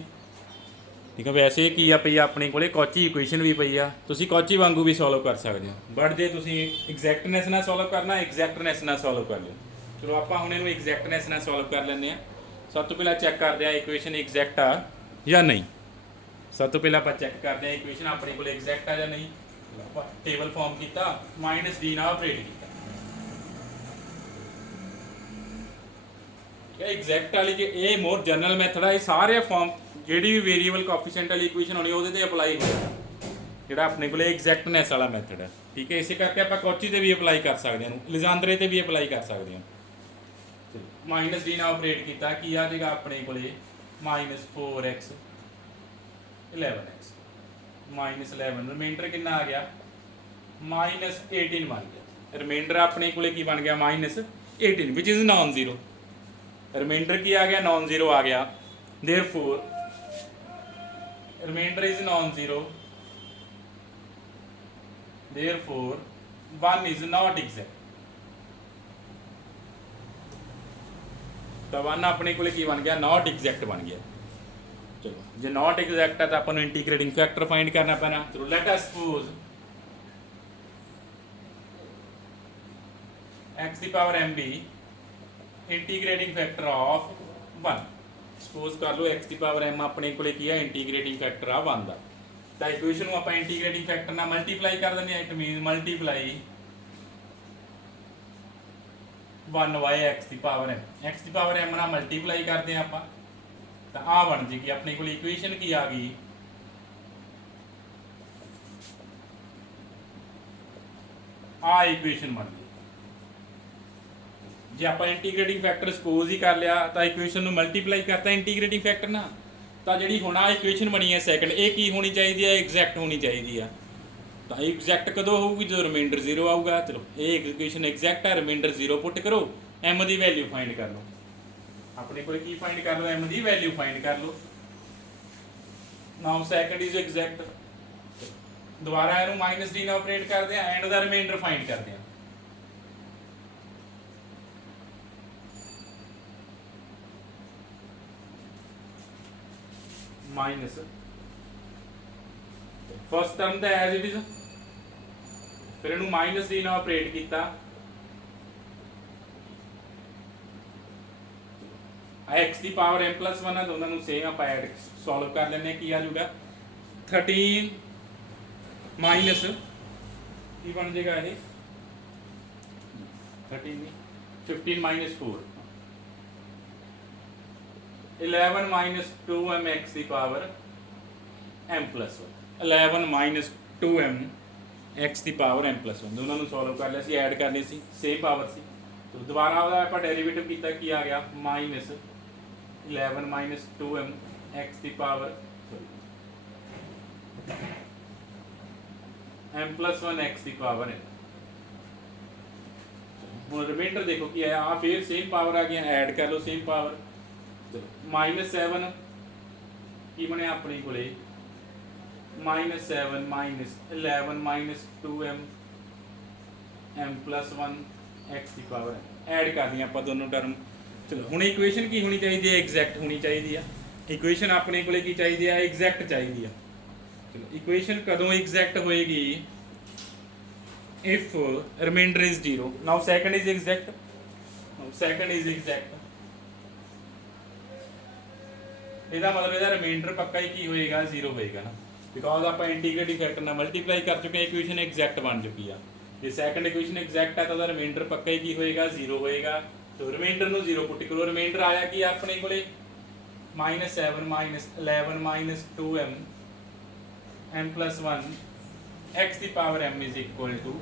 ठीक है, वैसे की पई अपने को कुछ ही इक्वेशन भी पई आ तुसीं कुछ ही वांगू भी सॉल्व कर सकते हो बट जे तुसीं एग्जैक्टनेस नाल सॉल्व करना एग्जैक्टनेस नाल सॉल्व कर लियो। चलो आपां हुण इहनूं एग्जैक्टनेस नाल सॉल्व कर लैंदे आ। सब तो पहला चैक करते हैं इक्वेशन एग्जैक्ट आ या नहीं। सब तो पहला आपां चैक करते हैं इक्वेशन अपने को एग्जैक्ट आ या नहीं। टेबल फॉर्म किया माइनस डी नाल ऑपरेट किया। एग्जैक्ट वाली जो ये मोर जनरल मैथड है सारे फॉर्म जी भी वेरीएबल कोएफिशिएंट वाली इक्वेशन होनी वो अपलाई होगा जो अपने को एग्जैक्टनेस वाला मैथड है। ठीक है, इसे करके आप कॉची से भी अपलाई कर सकते हैं लिजांद्रे से भी अपलाई कर सकते हैं। माइनस डी नाल ऑपरेट किया की आ जाएगा अपने को minus 4x 11x minus 11 reminder कितना आ गया माइनस 18 बन गया। रिमाइंडर अपने को बन गया minus 18 which is non zero. Remainder की आ गया नॉन जीरो आ गया therefore remainder is non zero therefore 1 is not exact. तो 1 अपने को बन गया नॉट एग्जैक्ट बन गया। चलो जो नॉट एग्जैक्ट है तो अपन इंटीग्रेटिंग फैक्टर फाइंड करना पैना। तो let us suppose x the power m भी इंटीग्रेटिंग फैक्टर ऑफ 1 सपोज कर लो x दी पावर m अपने को इंटीग्रेटिंग फैक्टर आ 1 का तो इक्वेशन आप इंटीग्रेटिंग फैक्टर ना मल्टीप्लाई कर दें। It mean multiply 1/x the power m, x ਦੀ ਪਾਵਰ m ਨਾਲ ਮਲਟੀਪਲਾਈ ਕਰਦੇ ਆ ਆਪਾਂ ਤਾਂ ਆ ਬਣ ਜੇਗੀ ਆਪਣੇ ਕੋਲ ਇਕੁਏਸ਼ਨ ਕੀ ਆ ਗਈ, ਆ ਇਕੁਏਸ਼ਨ ਬਣ ਗਈ। ਜੇ ਆਪਾਂ ਇੰਟੀਗ੍ਰੇਟਿੰਗ ਫੈਕਟਰ ਸਪੋਜ਼ ਹੀ ਕਰ ਲਿਆ ਤਾਂ ਇਕੁਏਸ਼ਨ ਨੂੰ ਮਲਟੀਪਲਾਈ ਕਰਤਾ ਇੰਟੀਗ੍ਰੇਟਿੰਗ ਫੈਕਟਰ ਨਾਲ, ਤਾਂ ਜਿਹੜੀ ਹੁਣ ਆ ਇਕੁਏਸ਼ਨ ਬਣੀ ਹੈ ਸੈਕੰਡ, ਇਹ ਕੀ ਹੋਣੀ ਚਾਹੀਦੀ ਹੈ, ਐਗਜ਼ੈਕਟ ਹੋਣੀ ਚਾਹੀਦੀ ਆ। ਤਾਂ ਐਗਜ਼ੈਕਟ ਕਦੋਂ ਹੋਊਗੀ, ਜਦੋਂ ਰਿਮਾਈਂਡਰ 0 ਆਊਗਾ। ਚਲੋ ਇਹ ਇਕੁਏਸ਼ਨ ਐਗਜ਼ੈਕਟ ਹੈ, ਰਿਮਾਈਂਡਰ 0 ਪੁੱਟ ਕਰੋ, m ਦੀ ਵੈਲਿਊ ਫਾਈਂਡ ਕਰ ਲਓ। ਆਪਣੇ ਕੋਲ ਕੀ ਫਾਈਂਡ ਕਰ ਲਓ, m ਦੀ ਵੈਲਿਊ ਫਾਈਂਡ ਕਰ ਲਓ। ਨਾਓ ਸੈਕੰਡ ਇਜ਼ ਐਗਜ਼ੈਕਟ, ਦੁਬਾਰਾ ਇਹਨੂੰ -d ਨਾਲ ਆਪਰੇਟ ਕਰਦੇ ਆ, ਐਂਡ ਦਾ ਰਿਮਾਈਂਡਰ ਫਾਈਂਡ ਕਰਦੇ ਆ। ਮਾਈਨਸ ਫਸਟ ਟਰਮ ਤਾਂ ਐਜ਼ ਇਟ ਇਜ਼, ਫਿਰ ਇਹਨੂੰ -d ਨਾਲ ਆਪਰੇਟ ਕੀਤਾ, x ਦੀ ਪਾਵਰ m+1 ਆ, ਦੋਨਾਂ ਨੂੰ ਸੇਮ ਆਪਾਂ ਐਡ ਸੋਲਵ ਕਰ ਲੈਣੇ। ਕੀ ਆ ਜਾਊਗਾ 13 ਮਾਈਨਸ ਕੀ ਬਣ ਜਾਏਗਾ ਇਹ 13 ਨਹੀਂ 15 ਮਾਈਨਸ 4 11 ਮਾਈਨਸ 2m x ਦੀ power m+1, 11 minus 2m x ਦੀ ਪਾਵਰ m+1, ਦੋਨਾਂ ਨੂੰ ਸੋਲਵ ਕਰ ਲਿਆ ਸੀ, ਐਡ ਕਰਨੀ ਸੀ, ਸੇਮ ਪਾਵਰ ਸੀ। तो दोबारा ਉਹਦਾ ਆਪਾਂ ਡੈਰੀਵੇਟਿਵ ਕੀਤਾ, ਕੀ ਆ ਗਿਆ -11 ਮਾਈਨਸ 2m x ਦੀ ਪਾਵਰ m+1 x ਦੀ ਪਾਵਰ ਹੈ। ਹੁਣ ਰਿਮਾਈਂਡਰ ਦੇਖੋ ਕੀ ਆਇਆ, ਆ ਫੇਰ ਸੇਮ ਪਾਵਰ ਆ ਗਿਆ, ਐਡ ਕਰ ਲਓ ਸੇਮ ਪਾਵਰ। ਚਲੋ -7 ਕੀ ਬਣਿਆ ਆਪਣੇ ਕੋਲੇ, -7 minus 11 minus 2m m+1 x ਦੀ ਪਾਵਰ ਐਡ ਕਰਨੀ ਆਪਾਂ ਦੋਨੋਂ ਟਰਮ। ਚਲੋ ਹੁਣ ਇਕੁਏਸ਼ਨ ਕੀ ਹੋਣੀ ਚਾਹੀਦੀ ਹੈ, ਐਗਜ਼ੈਕਟ ਹੋਣੀ ਚਾਹੀਦੀ ਆ। ਇਕੁਏਸ਼ਨ ਆਪਣੇ ਕੋਲੇ ਕੀ ਚਾਹੀਦੀ ਆ, ਐਗਜ਼ੈਕਟ ਚਾਹੀਦੀ ਆ। ਚਲੋ ਇਕੁਏਸ਼ਨ ਕਦੋਂ ਐਗਜ਼ੈਕਟ ਹੋਏਗੀ, if remainder is 0, now second is exact, now second is exact, ਇਹਦਾ ਮਤਲਬ ਇਹਦਾ ਰਿਮਾਈਂਡਰ ਪੱਕਾ ਹੀ ਕੀ ਹੋਏਗਾ, 0 ਹੋਏਗਾ ਨਾ, ਬਿਕੋਜ਼ ਆਪਾਂ ਇੰਟੀਗ੍ਰੇਟਿੰਗ ਫੈਕਟਰ ਨਾਲ ਮਲਟੀਪਲਾਈ ਕਰ ਚੁੱਕੇ ਹਾਂ, ਇਕੁਏਸ਼ਨ ਐਗਜ਼ੈਕਟ ਬਣ ਚੁੱਕੀ ਆ। ਜੇ ਸੈਕੰਡ ਇਕੁਏਸ਼ਨ ਐਗਜ਼ੈਕਟ ਹੈ ਤਾਂ ਉਹਦਾ ਰਿਮਾਈਂਡਰ ਪੱਕਾ ਹੀ ਕੀ ਹੋਏਗਾ, 0 ਹੋਏਗਾ। तो रिमाइंडर ਨੂੰ 0 ਪੁੱਟ ਕਰੋ, ਰਿਮਾਈਂਡਰ ਆਇਆ ਕੀ ਆਪਣੇ ਕੋਲੇ -7 minus 11 minus 2m m+1 x ਦੀ power m is equal to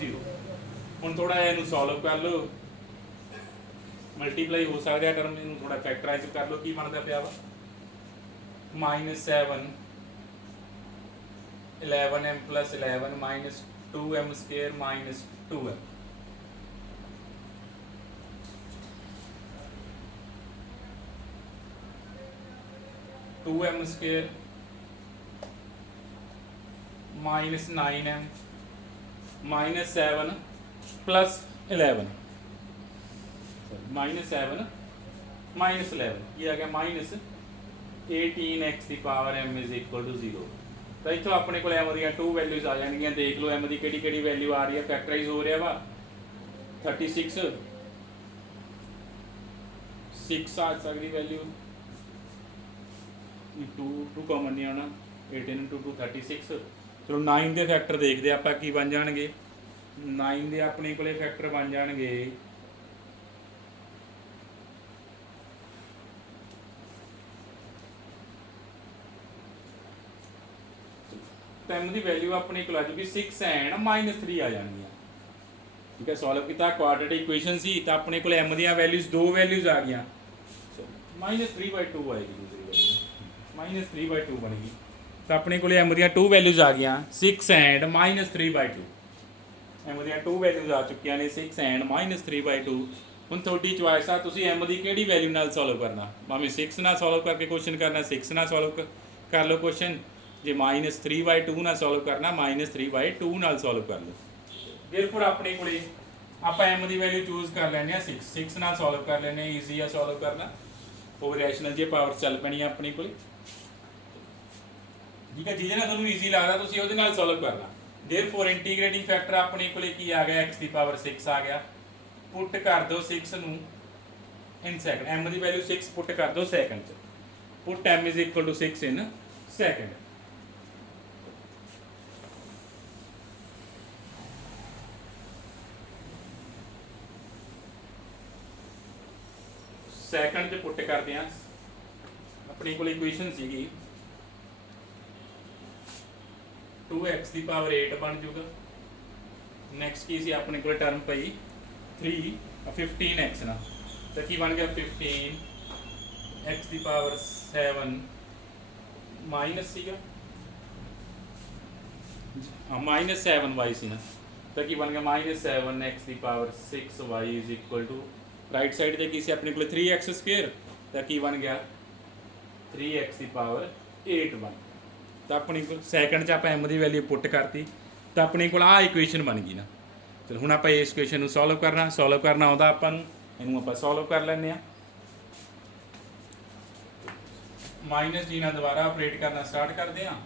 0। ਹੁਣ ਥੋੜਾ ਜਿਹਾ ਇਹਨੂੰ ਸੋਲਵ ਕਰ ਲਓ, ਮਲਟੀਪਲਾਈ ਹੋ ਸਕਦਾ ਟਰਮ, ਇਹਨੂੰ ਥੋੜਾ ਫੈਕਟਰਾਈਜ਼ ਕਰ ਲਓ, ਕੀ ਬਣਦਾ ਪਿਆ ਵਾ -7 11m plus 11 minus 2m square minus 2m, square minus 9m minus 7 plus 11, -7 minus 11 ये आ गया -18x the power m is equal to 0। ਤਾਂ ਇੱਥੋਂ ਆਪਣੇ ਕੋਲ m ਦੀਆਂ 2 ਵੈਲਿਊਜ਼ ਆ ਜਾਣਗੀਆਂ। ਦੇਖ ਲਓ m ਦੀ ਕਿਹੜੀ ਕਿਹੜੀ ਵੈਲਿਊ ਆ ਰਹੀ ਹੈ, ਫੈਕਟਰਾਈਜ਼ ਹੋ ਰਿਹਾ ਵਾ 36 6 ਆ ਸਕਦੀ ਵੈਲਿਊ, 2 ਕਾਮਨ ਨਹੀਂ ਆਉਣਾ, 18 × 2 36। ਚਲੋ 9 ਦੇ ਫੈਕਟਰ ਦੇਖਦੇ ਆਪਾਂ ਕੀ ਬਣ ਜਾਣਗੇ। 9 ਦੇ ਆਪਣੇ ਕੋਲੇ ਫੈਕਟਰ ਬਣ ਜਾਣਗੇ m ਦੀ ਵੈਲਿਊ ਆਪਣੀ ਕੋਲ ਆ ਜੂਗੀ 6 ਐਂਡ -3 ਆ ਜਾਣਗੀਆਂ। ਠੀਕ ਹੈ, ਸੋਲਵ ਕੀਤਾ, ਕੁਆਡਰੇਟਿਕ ਇਕੁਏਸ਼ਨ ਸੀ ਤਾਂ ਆਪਣੇ ਕੋਲ m ਦੀਆਂ ਵੈਲਿਊਜ਼ 2 ਵੈਲਿਊਜ਼ ਆ ਗਈਆਂ, -3/2 ਆਏਗੀ ਦੂਸਰੀ ਵੈਲਿਊ, -3/2 ਬਣੇਗੀ। ਤਾਂ ਆਪਣੇ ਕੋਲੇ m ਦੀਆਂ 2 ਵੈਲਿਊਜ਼ ਆ ਗਈਆਂ 6 ਐਂਡ -3/2। m ਦੀਆਂ 2 ਵੈਲਿਊਜ਼ ਆ ਚੁੱਕੀਆਂ ਨੇ 6 ਐਂਡ -3/2। ਹੁਣ ਤੁਹਾਡੀ ਚੁਆਇਸ ਆ, ਤੁਸੀਂ m ਦੀ ਕਿਹੜੀ ਵੈਲਿਊ ਨਾਲ ਸੋਲਵ ਕਰਨਾ, ਭਾਵੇਂ 6 ਨਾਲ ਸੋਲਵ ਕਰਕੇ ਕੁਐਸਚਨ ਕਰਨਾ, 6 ਨਾਲ ਸੋਲਵ ਕਰ ਲਓ ਕੁਐਸਚਨ, ਜੇ -3/2 ਨਾਲ ਸੋਲਵ ਕਰਨਾ -3/2 ਨਾਲ ਸੋਲਵ ਕਰ ਲਓ। ਦੇਰਫੋਰ ਆਪਣੇ ਕੋਲੇ ਆਪਾਂ m ਦੀ ਵੈਲਿਊ ਚੂਜ਼ ਕਰ ਲੈਂਦੇ ਆ 6 ਨਾਲ ਸੋਲਵ ਕਰ ਲੈਂਦੇ ਆ, ਈਜ਼ੀ ਆ ਸੋਲਵ ਕਰਨਾ, ਉਹ ਰੈਸ਼ਨਲ ਜੇ ਪਾਵਰ ਚੱਲ ਪੈਣੀ ਆ ਆਪਣੇ ਕੋਲੇ। ਠੀਕ ਹੈ, ਜਿਹਦੇ ਨਾਲ ਤੁਹਾਨੂੰ ਈਜ਼ੀ ਲੱਗਦਾ ਤੁਸੀਂ ਉਹਦੇ ਨਾਲ ਸੋਲਵ ਕਰਨਾ। ਦੇਰਫੋਰ ਇੰਟੀਗ੍ਰੇਟਿੰਗ ਫੈਕਟਰ ਆਪਣੇ ਕੋਲੇ ਕੀ ਆ ਗਿਆ, x ਦੀ ਪਾਵਰ 6 ਆ ਗਿਆ, ਪੁੱਟ ਕਰ ਦਿਓ 6 ਨੂੰ ਇਨ ਸੈਕਿੰਡ, m ਦੀ ਵੈਲਿਊ 6 ਪੁੱਟ ਕਰ ਦਿਓ ਸੈਕਿੰਡ ਚ, ਪੁੱਟ m is equal to 6 in second। Second 'ਚ ਪੁੱਟ ਕਰਦੇ ਹਾਂ। ਆਪਣੀ ਕੋਲ ਇਕੁਏਸ਼ਨ ਸੀਗੀ 2x ਦੀ ਪਾਵਰ 8 ਬਣ ਜੂਗਾ। ਨੈਕਸਟ ਕੀ ਸੀ ਆਪਣੇ ਕੋਲ ਟਰਮ ਪਈ 15x ਨਾਲ, ਤਾਂ ਕੀ ਬਣ ਗਿਆ 15x ਦੀ ਪਾਵਰ 7 ਮਾਈਨਸ ਸੀਗਾ -7y ਸੀ ਨਾ, ਤਾਂ ਕੀ ਬਣ ਗਿਆ -7x ਦੀ power 6y is equal to right side ਤੇ ਕੀ ਸੀ ਆਪਣੇ ਕੋਲ 3x ਸਕੁਅਰ, ਤਾਂ ਕੀ ਬਣ ਗਿਆ 3x ਦੀ ਪਾਵਰ 8 ਬਣ। ਤਾਂ ਆਪਣੀ ਕੋਲ ਸੈਕੰਡ 'ਚ ਆਪਾਂ m ਦੀ ਵੈਲਿਊ ਪੁੱਟ ਕਰਤੀ, ਤਾਂ ਆਪਣੇ ਕੋਲ ਆਹ ਇਕੁਏਸ਼ਨ ਬਣ ਗਈ ਨਾ। ਚਲੋ ਹੁਣ ਆਪਾਂ ਇਸ ਇਕੁਏਸ਼ਨ ਨੂੰ ਸੋਲਵ ਕਰਨਾ ਆਉਂਦਾ ਆਪਾਂ ਨੂੰ, ਇਹਨੂੰ ਆਪਾਂ ਸੋਲਵ ਕਰ ਲੈਂਦੇ ਹਾਂ। -d ਨਾਲ ਦੁਬਾਰਾ ਆਪਰੇਟ ਕਰਨਾ ਸਟਾਰਟ ਕਰਦੇ ਹਾਂ।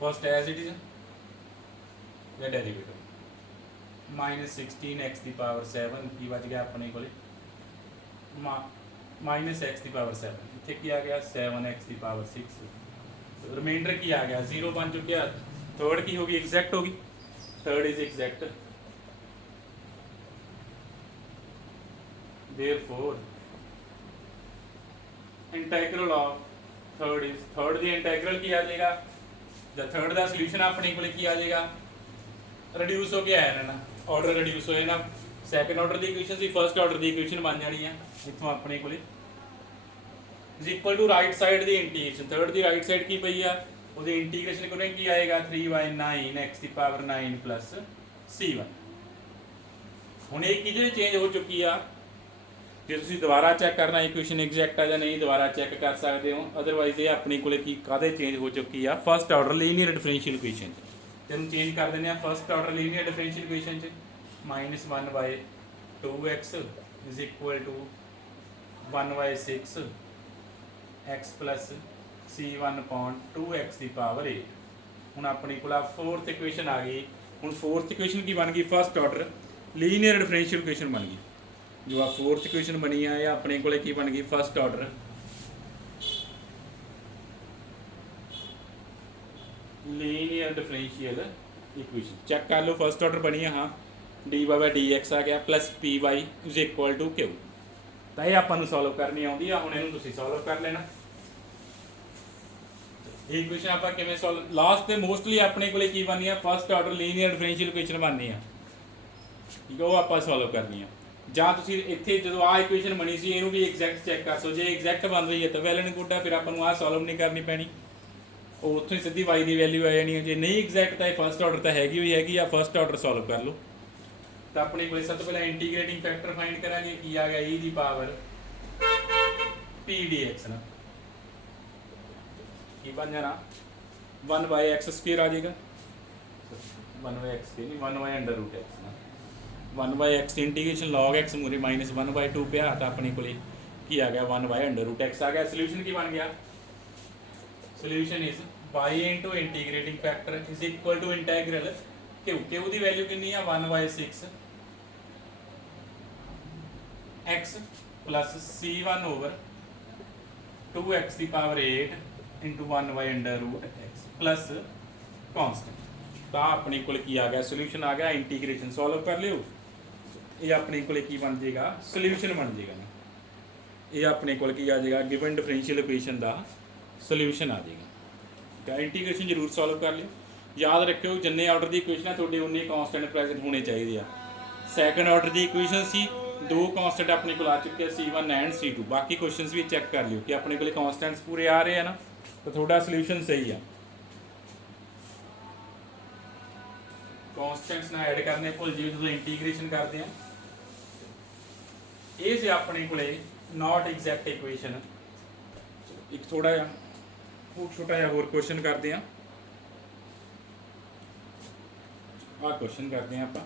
फर्स्ट एज इट इज या डेरिवेटिव -16x की पावर 7 की बच गया अपने को -x की पावर 7 इतने की आ गया 7x की पावर 6, रिमाइंडर की आ गया 0 बन चुकिया। थर्ड की होगी एग्जैक्ट होगी, third is exact, therefore integral of third the integral की आ जाएगा, थर्ड का सोल्यूशन अपने को की आ जाएगा रिड्यूस हो के आया ना, ऑर्डर रिड्यूस होए ना। सैकेंड ऑर्डर की इक्वेशन सी फर्स्ट ऑर्डर की इक्वेशन बन जानी है इतों अपने को is equal to right side की इंटीग्रेशन, थर्ड की राइट साइड की पई है वो इंटीग्रेशन करें की आएगा 3/9 x की पावर 9 प्लस c1। हुण ये किधर चेंज हो चुकी है, जो तुम दोबारा चैक करना इक्वेशन एग्जैक्ट है या नहीं दोबारा चैक कर सकते हो, अदरवाइज ये अपने को कादे चेंज हो चुकी है first order linear differential equation then change कर देने first order linear differential equation -1/2x is equal to 1/6 x plus c1 upon 2x की पावर 8। हुण अपने को फोर्थ इक्वेशन आ गई। हुण फोर्थ इक्वेशन की बन गई first order linear differential equation बन गई। जो आ फोर्थ इक्वेशन बनी है अपने को बन गई first order linear differential equation. Check कर लो फर्स्ट ऑर्डर बनी है, हाँ dy/dx आ गया plus py is equal to q। तो ये आपको सॉल्व करनी आती है, हुण इहनूं तुसीं सॉल्व कर लेना। इक्वेशन आप किवें सॉल्व लास्ट ते मोस्टली अपने को बननी है first order linear differential equation बननी है, ठीक है, वो आप सॉल्व करनी है। ਜਾਂ ਤੁਸੀਂ ਇੱਥੇ ਜਦੋਂ ਆ ਇਕੁਏਸ਼ਨ ਬਣੀ ਸੀ ਇਹਨੂੰ ਵੀ ਐਗਜ਼ੈਕਟ ਚੈੱਕ ਕਰ ਸੋ, ਜੇ ਐਗਜ਼ੈਕਟ ਬਣ ਰਹੀ ਹੈ ਤਾਂ ਵੈਲ ਐਂਡ ਗੁੱਡ ਹੈ, ਫਿਰ ਆਪਾਂ ਨੂੰ ਆ ਸੋਲਵ ਨਹੀਂ ਕਰਨੀ ਪੈਣੀ, ਉਹ ਉੱਥੋਂ ਹੀ ਸਿੱਧੀ y ਦੀ ਵੈਲਿਊ ਆ ਜਾਣੀ ਹੈ। ਜੇ ਨਹੀਂ ਐਗਜ਼ੈਕਟ ਤਾਂ ਇਹ ਫਸਟ ਆਰਡਰ ਤਾਂ ਹੈਗੀ ਹੋਈ ਹੈਗੀ ਆ, ਫਸਟ ਆਰਡਰ ਸੋਲਵ ਕਰ ਲਓ। ਤਾਂ ਆਪਣੇ ਕੋਲ ਸਭ ਤੋਂ ਪਹਿਲਾਂ ਇੰਟੀਗ੍ਰੇਟਿੰਗ ਫੈਕਟਰ ਫਾਈਂਡ ਕਰਾਂਗੇ, ਕੀ ਆ ਗਿਆ e ਦੀ ਪਾਵਰ p dx ਨਾ ਕੀ ਬਣ ਜਾਣਾ 1/x² ਆ ਜਾਏਗਾ, 1/x ਨਹੀਂ 1/√x ਨਾ 1/x इंटीग्रेशन log x मूरे -1/2 पे तो अपने को की आ गया 1/√x आ गया। सोल्यूशन की बन गया, solution is y into integrating factor is equal to integral q की वैल्यू कितनी है 1/6 x plus c1 over 2x की power 8 into 1/√x plus constant. तो अपने को की आ गया सोल्यूशन आ गया, इंटीग्रेशन सॉल्व कर लियो, ये अपने को बन जाएगा सोल्यूशन बन जाएगा ना, ये अपने को आ जाएगा गिवन डिफरेंशियल इक्वेशन का सोल्यूशन आ जाएगा। तो इंटीग्रेशन जरूर सॉल्व कर लियो, याद रखियो जिन्ने ऑर्डर की इक्वेशन है थोड़ी उन्नी कॉन्स्टेंट प्रेजेंट होने चाहिए। सैकेंड ऑर्डर की इक्वेशन सी 2 कॉन्स्टेंट अपने को आ चुके हैं c1 एंड c2, बाकी क्वेश्चन भी चेक कर लियो कि अपने को कॉन्स्टेंट्स पूरे आ रहे हैं ना, तो थोड़ा सोल्यूशन सही है। कॉन्स्टेंट्स ना ऐड करने भुल जाइए जो इंटीग्रेशन करते हैं। ये से अपने को नॉट एग्जैक्ट इक्वेशन, एक थोड़ा छोटा जहा होर क्वेश्चन करते हैं। आ क्वेश्चन करते हैं आप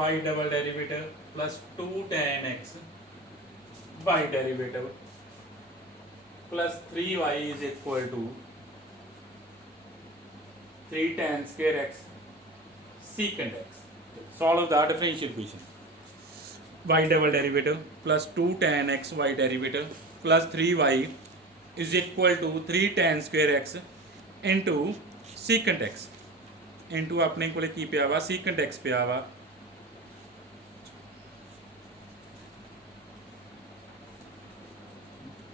y double derivative plus 2 tan x y derivative plus 3y is equal to 3 tan square x secant x। Solve the differential equation। y double derivative plus 2 tan x y derivative plus 3y is equal to 3 tan square x into secant x into अपने को की पिया वा secant x पिया वा।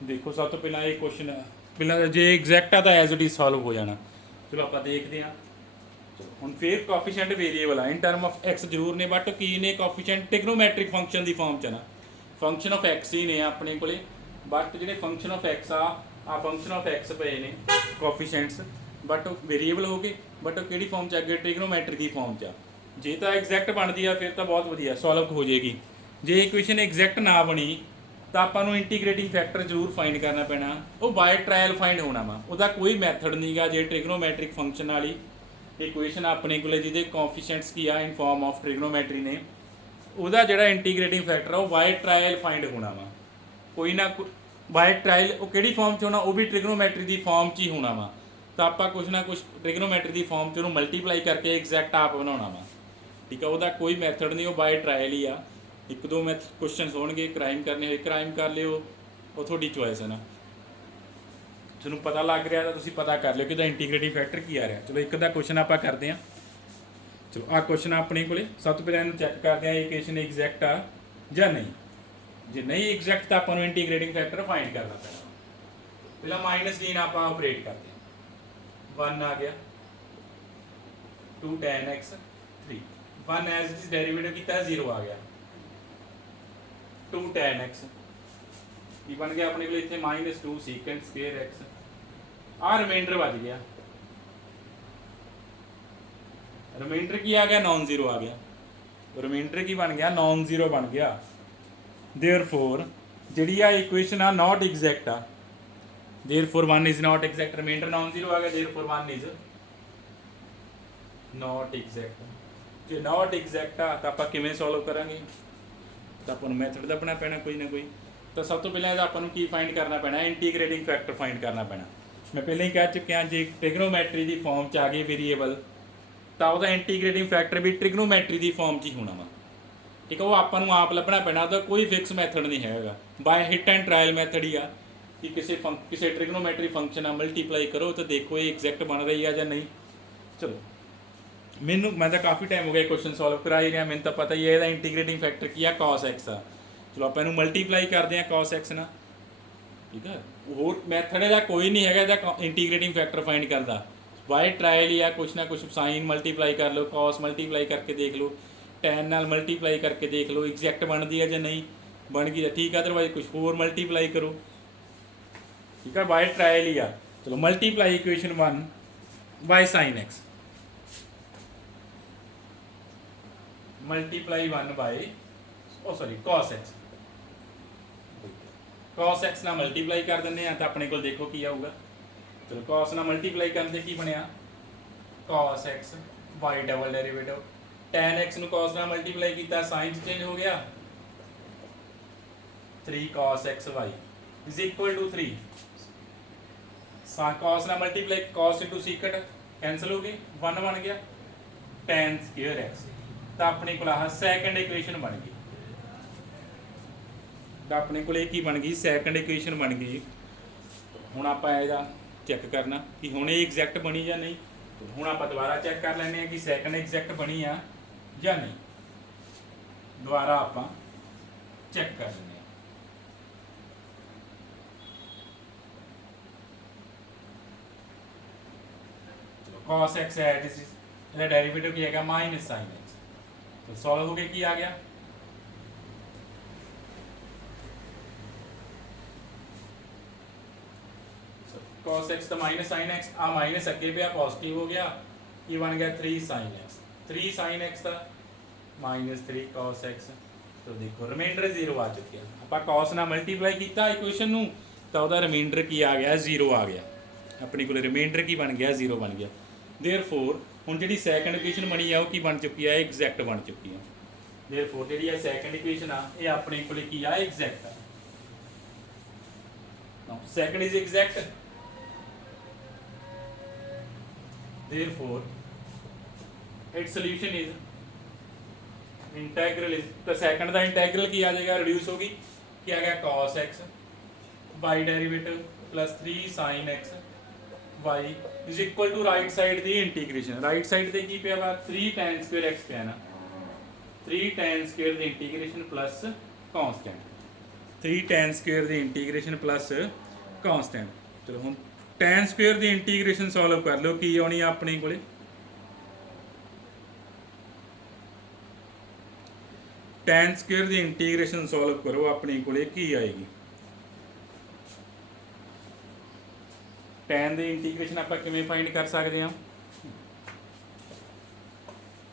देखो सब तो पहला ये क्वेश्चन पहला जे एग्जैक्ट आ तो एज इट इज सॉल्व हो जाना। चलो आप देखते हैं। ਹੁਣ ਫਿਰ ਕੋਫੀਸ਼ੀਐਂਟ ਵੇਰੀਏਬਲ ਆ ਇਨ ਟਰਮ ਆਫ x ਜ਼ਰੂਰ ਨੇ ਬਟ ਕੀ ਨੇ ਕੋਫੀਸ਼ੀਐਂਟ ਟ੍ਰਿਗਨੋਮੈਟ੍ਰਿਕ ਫੰਕਸ਼ਨ ਦੀ ਫਾਰਮ ਚ ਨਾ ਫੰਕਸ਼ਨ ਆਫ x ਹੀ ਨੇ ਆਪਣੇ ਕੋਲੇ ਬਟ ਜਿਹੜੇ ਫੰਕਸ਼ਨ ਆਫ x ਆ ਫੰਕਸ਼ਨ ਆਫ x ਪਏ ਨੇ ਕੋਫੀਸ਼ੀਐਂਟਸ ਬਟ ਵੇਰੀਏਬਲ ਹੋ ਗਏ ਬਟ ਕਿਹੜੀ ਫਾਰਮ ਚ ਆ ਗਏ ਟ੍ਰਿਗਨੋਮੈਟ੍ਰਿਕ ਦੀ ਫਾਰਮ ਚ ਆ। ਜੇ ਤਾਂ ਐਗਜ਼ੈਕਟ ਬਣਦੀ ਆ ਫਿਰ ਤਾਂ ਬਹੁਤ ਵਧੀਆ ਸੋਲਵ ਹੋ ਜਾਏਗੀ। ਜੇ ਇਕੁਏਸ਼ਨ ਐਗਜ਼ੈਕਟ ਨਾ ਬਣੀ ਤਾਂ ਆਪਾਂ ਨੂੰ ਇੰਟੀਗ੍ਰੇਟਿੰਗ ਫੈਕਟਰ ਜ਼ਰੂਰ ਫਾਈਂਡ ਕਰਨਾ ਪੈਣਾ। ਉਹ ਬਾਏ ਟ੍ਰਾਇਲ ਫਾਈਂਡ ਹੋਣਾ ਵਾ ਉਹਦਾ ਕੋਈ ਮੈਥਡ ਨਹੀਂਗਾ। ਜੇ ਟ੍ਰਿਗਨੋਮੈਟ੍ਰਿਕ ਫੰਕਸ਼ਨ ਵਾਲੀ ਇਕੁਏਸ਼ਨ ਆਪਣੇ ਕੋਲੇ ਜਿਹਦੇ ਕੋਫੀਸ਼ੀਐਂਟਸ ਕੀ ਆ ਇਨ ਫਾਰਮ ਆਫ ਟ੍ਰਿਗਨੋਮੈਟਰੀ ਨੇ ਉਹਦਾ ਜਿਹੜਾ ਇੰਟੀਗ੍ਰੇਟਿੰਗ ਫੈਕਟਰ ਆ ਉਹ ਬਾਏ ਟ੍ਰਾਇਲ ਫਾਈਂਡ ਹੋਣਾ ਵਾ। ਕੋਈ ਨਾ ਬਾਏ ਟ੍ਰਾਇਲ ਉਹ ਕਿਹੜੀ ਫਾਰਮ 'ਚ ਹੋਣਾ ਉਹ ਵੀ ਟ੍ਰਿਗਨੋਮੈਟਰੀ ਦੀ ਫਾਰਮ 'ਚ ਹੀ ਹੋਣਾ ਵਾ। ਤਾਂ ਆਪਾਂ ਕੁਛ ਨਾ ਕੁਛ ਟ੍ਰਿਗਨੋਮੈਟਰੀ ਦੀ ਫਾਰਮ 'ਚ ਉਹਨੂੰ ਮਲਟੀਪਲਾਈ ਕਰਕੇ ਐਗਜ਼ੈਕਟ ਆਪ ਬਣਾਉਣਾ ਵਾ। ਠੀਕ ਆ ਉਹਦਾ ਕੋਈ ਮੈਥਡ ਨਹੀਂ ਉਹ ਬਾਏ ਟ੍ਰਾਇਲ ਹੀ ਆ। ਇੱਕ ਦੋ ਕੁਐਸਚਨਸ ਹੋਣਗੇ ਕ੍ਰਾਈਮ ਕਰਨੇ ਹੋਏ ਕ੍ਰਾਈਮ ਕਰ ਲਿਓ ਉਹ ਤੁਹਾਡੀ ਚੋਇਸ ਹੈ ਨਾ। ਤੁਹਾਨੂੰ ਪਤਾ ਲੱਗ ਰਿਹਾ ਤਾਂ ਤੁਸੀਂ ਪਤਾ ਕਰ ਲਿਓ ਕਿ ਇਹਦਾ ਇੰਟੀਗ੍ਰੇਟਿੰਗ ਫੈਕਟਰ ਕੀ ਆ ਰਿਹਾ। ਚਲੋ ਇੱਕ ਦਾ ਕੁਐਸਚਨ ਆਪਾਂ ਕਰਦੇ ਹਾਂ। ਚਲੋ ਆਹ ਕੁਐਸਚਨ ਆਪਣੇ ਕੋਲੇ ਸਭ ਤੋਂ ਪਹਿਲਾਂ ਇਹਨੂੰ ਚੈੱਕ ਕਰਦੇ ਹਾਂ ਇਕੁਏਸ਼ਨ ਐਗਜ਼ੈਕਟ ਆ ਜਾਂ ਨਹੀਂ। ਜੇ ਨਹੀਂ ਐਗਜ਼ੈਕਟ ਤਾਂ ਆਪਾਂ ਨੂੰ ਇੰਟੀਗ੍ਰੇਟਿੰਗ ਫੈਕਟਰ ਫਾਈਂਡ ਕਰਨਾ ਪੈਣਾ। ਪਹਿਲਾਂ ਮਾਈਨਸ d ਨਾਲ ਆਪਾਂ ਆਪਰੇਟ ਕਰਦੇ ਹਾਂ 1 ਆ ਗਿਆ 2 tan x 3 1 as it is derivative ਕੀਤਾ 0 ਆ ਗਿਆ 2 tan x ਕੀ ਬਣ ਗਿਆ ਆਪਣੇ ਕੋਲ ਇੱਥੇ -2 secant square x ਆ ਰਿਮਾਈਂਡਰ ਵੱਜ ਗਿਆ। ਰਿਮਾਈਂਡਰ ਕੀ ਆ ਗਿਆ ਨॉन ਜ਼ੀਰੋ ਆ ਗਿਆ। ਰਿਮਾਈਂਡਰ ਕੀ ਬਣ ਗਿਆ ਨॉन ਜ਼ੀਰੋ ਬਣ ਗਿਆ। देयरफॉर ਜਿਹੜੀ ਆ ਇਕੁਏਸ਼ਨ ਆ ਨਾਟ ਐਗਜ਼ੈਕਟ ਆ। Therefore 1 is not exact remainder non zero आ गया देयरफॉर 1 इज नॉट एग्जैक्ट। ਜੇ ਨਾਟ ਐਗਜ਼ੈਕਟ ਆ ਤਾਂ ਆਪਾਂ ਕਿਵੇਂ ਸੋਲਵ ਕਰਾਂਗੇ ਤਾਂ ਆਪਾਂ ਨੂੰ ਮੈਥਡ ਲੱਭਣਾ ਪੈਣਾ ਕੋਈ ਨਾ ਕੋਈ। ਤਾਂ ਸਭ ਤੋਂ ਪਹਿਲਾਂ ਇਹਦਾ ਆਪਾਂ ਨੂੰ ਕੀ ਫਾਈਂਡ ਕਰਨਾ ਪੈਣਾ ਇੰਟੀਗ੍ਰੇਟਿੰਗ ਫੈਕਟਰ ਫਾਈਂਡ ਕਰਨਾ ਪੈਣਾ। ਮੈਂ ਪਹਿਲਾਂ ਹੀ ਕਹਿ ਚੁੱਕਿਆ ਜੇ ਟ੍ਰਿਗਨੋਮੈਟਰੀ ਦੀ ਫਾਰਮ 'ਚ ਆ ਗਏ ਵੇਰੀਏਬਲ ਤਾਂ ਉਹਦਾ ਇੰਟੀਗ੍ਰੇਟਿੰਗ ਫੈਕਟਰ ਵੀ ਟ੍ਰਿਗਨੋਮੈਟਰੀ ਦੀ ਫਾਰਮ 'ਚ ਹੀ ਹੋਣਾ ਵਾ। ਠੀਕ ਆ ਉਹ ਆਪਾਂ ਨੂੰ ਆਪ ਲੱਭਣਾ ਪੈਣਾ। ਉਹਦਾ ਕੋਈ ਫਿਕਸ ਮੈਥਡ ਨਹੀਂ ਹੈਗਾ by hit and trial method ਹੀ ਆ ਕਿ ਕਿਸੇ ਟ੍ਰਿਗਨੋਮੈਟਰੀ ਫੰਕਸ਼ਨ ਨਾਲ ਮਲਟੀਪਲਾਈ ਕਰੋ ਤਾਂ ਦੇਖੋ ਇਹ ਐਗਜ਼ੈਕਟ ਬਣ ਰਹੀ ਆ ਜਾਂ ਨਹੀਂ। ਚਲੋ ਮੈਂ ਤਾਂ ਕਾਫੀ ਟਾਈਮ ਹੋ ਗਿਆ ਕੁਐਸਚਨ ਸੋਲਵ ਕਰਾ ਹੀ ਰਿਹਾ ਮੈਨੂੰ ਤਾਂ ਪਤਾ ਹੀ ਹੈ ਇਹਦਾ ਇੰਟੀਗ੍ਰੇਟਿੰਗ ਫੈਕਟਰ ਕੀ ਆ cos x ਆ। ਚਲੋ ਆਪਾਂ ਇਹਨੂੰ ਮਲਟੀਪਲਾਈ ਕਰਦੇ ਹਾਂ cos x ਨਾਲ। ਠੀਕ ਹੈ ਹੋਰ ਮੈਥਡ ਇਹਦਾ ਕੋਈ ਨਹੀਂ ਹੈਗਾ ਇਹਦਾ ਇੰਟੀਗ੍ਰੇਟਿੰਗ ਫੈਕਟਰ ਫਾਈਂਡ ਕਰਦਾ ਬਾਏ ਟਰਾਇਲ ਹੀ ਆ। ਕੁਛ ਨਾ ਕੁਛ ਸਾਈਨ ਮਲਟੀਪਲਾਈ ਕਰ ਲਓ cos ਮਲਟੀਪਲਾਈ ਕਰਕੇ ਦੇਖ ਲਓ tan ਨਾਲ ਮਲਟੀਪਲਾਈ ਕਰਕੇ ਦੇਖ ਲਓ ਐਗਜ਼ੈਕਟ ਬਣਦੀ ਹੈ ਜਾਂ ਨਹੀਂ ਬਣ ਗਈ ਤਾਂ ਠੀਕ ਆ ਅਦਰਵਾਈਜ਼ ਕੁਛ ਹੋਰ ਮਲਟੀਪਲਾਈ ਕਰੋ। ठीक है बाय ट्रायल ही आ। चलो multiply equation 1 by sine X multiply 1 by cos x cos x ना मल्टीप्लाई कर देने तो अपने को देखो की आऊगा। चलो cos ना मल्टीप्लाई करते की बनया cos x y double derivative tan x ਨੂੰ cos ਨਾਲ ਮਲਟੀਪਲਾਈ ਕੀਤਾ ਸਾਈਨ ਚੇਂਜ ਹੋ ਗਿਆ 3 cos x y is equal to 3 cos ਨਾਲ multiply cos into secant cancel हो गई 1 बन गया tan square x ਤਾਂ ਆਪਣੇ ਕੋਲ ਆਹ ਸੈਕੰਡ ਇਕੁਏਸ਼ਨ ਬਣ ਗਈ। ਤਾਂ ਆਪਣੇ ਕੋਲ ਇਹ ਕੀ ਬਣ ਗਈ ਸੈਕੰਡ ਇਕੁਏਸ਼ਨ ਬਣ ਗਈ। ਹੁਣ ਆਪਾਂ ਇਹਦਾ ਚੈੱਕ ਕਰਨਾ ਕਿ ਹੁਣ ਇਹ ਐਗਜ਼ੈਕਟ ਬਣੀ ਜਾਂ ਨਹੀਂ। ਹੁਣ ਆਪਾਂ ਦੁਬਾਰਾ ਚੈੱਕ ਕਰ ਲੈਂਦੇ ਹਾਂ ਕਿ ਸੈਕੰਡ ਐਗਜ਼ੈਕਟ ਬਣੀ ਆ ਜਾਂ ਨਹੀਂ। ਦੁਬਾਰਾ ਆਪਾਂ ਚੈੱਕ ਕਰ ਲੈਂਦੇ ਹਾਂ। cos x है इसका डेरिवेटिव क्या आएगा माइनस साइन x तो सॉल्व हो गया की आ गया cos x तो माइनस साइन x आ माइनस अगे पे पॉजिटिव हो गया ये बन गया 3 sin x 3 sin x था -3 cos x तो देखो रिमाइंडर 0 आ चुकी है। ਆਪਾਂ cos ਨਾਲ ਮਲਟੀਪਲਾਈ ਕੀਤਾ ਇਕੁਏਸ਼ਨ ਨੂੰ ਤਾਂ ਉਹਦਾ ਰਿਮਾਈਂਡਰ ਕੀ ਆ ਗਿਆ 0 ਆ ਗਿਆ। ਆਪਣੇ ਕੋਲ ਰਿਮਾਈਂਡਰ ਕੀ ਬਣ ਗਿਆ 0 ਬਣ ਗਿਆ। देयरफॉर ਹੁਣ ਜਿਹੜੀ ਸੈਕੰਡ ਇਕੁਏਸ਼ਨ ਬਣੀ ਆ ਉਹ ਕੀ ਬਣ ਚੁੱਕੀ ਆ ਐਗਜ਼ੈਕਟ ਬਣ ਚੁੱਕੀ ਆ। देयरफॉर ਜਿਹੜੀ ਆ ਸੈਕੰਡ ਇਕੁਏਸ਼ਨ ਆ ਇਹ ਆਪਣੇ ਕੋਲ ਕੀ ਆ ਐਗਜ਼ੈਕਟ ਆ। Now second is exact therefore its solution is integral तो सैकंड का इंटैग्रल की आ जाएगा, रिड्यूस होगी कि आ गया cos x y derivative plus 3 sin x y is equal to right side दी इंटीग्रेशन। राइट साइड ते की पिया वा 3 tan स्क्वायर x पिया ना, 3 tan स्क्वायर दी integration plus constant, 3 tan square दी इंटीग्रेशन प्लस कांस्टेंट। चलो हुण tan स्क्वायर दी इंटीग्रेशन सॉल्व कर लो, की आनी अपने कोले tan स्क्वायर दी इंटीग्रेशन सॉल्व करो, अपने कोले की आएगी। tan दी इंटीग्रेशन आप किवें फाइंड कर सकते हैं?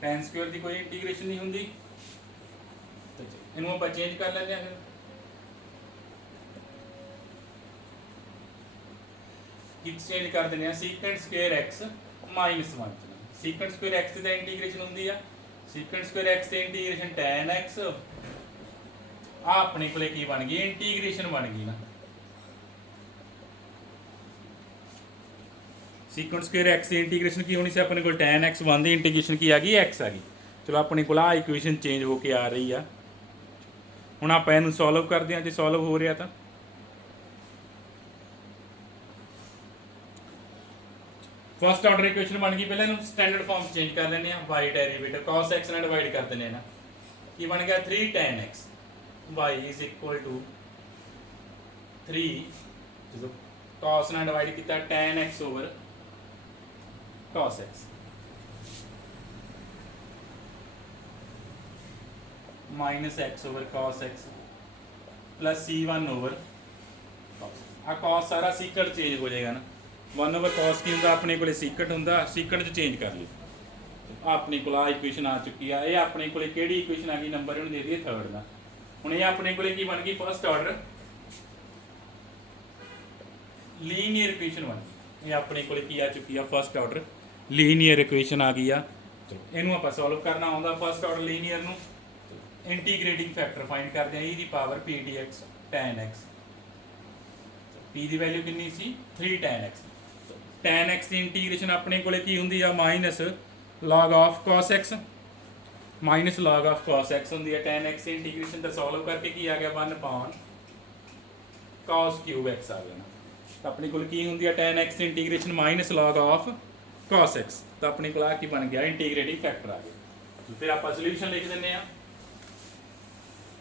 tan स्क्वायर दी कोई इंटीग्रेशन नहीं होंगी, इनू आप चेंज कर लेंगे। फिर कि चेंज कर देने secant square x minus 1, secant square x की इंटीग्रेशन होंगी आ, सीकेंड स्क्वायर x की इंटीग्रेशन tan x आ अपने कोले की बन गई इंटीग्रेशन बन गई ना, सीकेंड स्क्वायर x की इंटीग्रेशन की होनी सी अपने को tan x 1 की इंटीग्रेशन की आ गई x आ गई। चलो अपने को इक्वेशन चेंज होके आ रही है। हुण आप इनू सॉल्व करते हैं, जो सॉल्व हो रहा था फर्स्ट ऑर्डर इक्वेशन बन गई। पहले स्टैंडर्ड फॉर्म चेंज कर लेने y डेरिवेटिव cos x ने डिवाइड कर देने ना, कि बन गया 3 tan x y is equal to 3 जो cos ने डिवाइड किया tan x over cos x minus x over cos x plus c1 over cos। आ cos सारा सीकट चेंज हो जाएगा ना, 1 ओवर cos की होंगे अपने को सीकट होंगे, सीकट च चेंज कर लियो। अपने को इक्वेशन आ चुकी है, ये अपने को केड़ी इक्वेशन आ गई, नंबर इन्होंने दे दिए थर्ड का। हुण ये अपने को की बन गई फर्स्ट ऑर्डर लीनियर इक्वेशन बन गई, ये अपने को की आ चुकी है फर्स्ट ऑर्डर लीनियर इक्वेशन आ गई आ। चलो इनू आप सॉल्व करना आउंदा फर्स्ट ऑर्डर लीनियर नू, इंटीग्रेटिंग फैक्टर फाइंड करते हैं, ई दी power p dx tan x, p की वैल्यू कितनी सी 3 tan x, tan x की इंटीग्रेशन अपने को की होंगी आ minus log of cos x, minus log of cos x होंगी है tan x की इंटीग्रेशन तो सॉल्व करके की आ गया 1 cos क्यूब x आ गया ना, तो अपने को की होंगी है tan x की integration minus log of cos x, तो अपने को की बन गया इंटीग्रेटिंग फैक्टर आ गया। तो फिर आप सोल्यूशन लिख दें।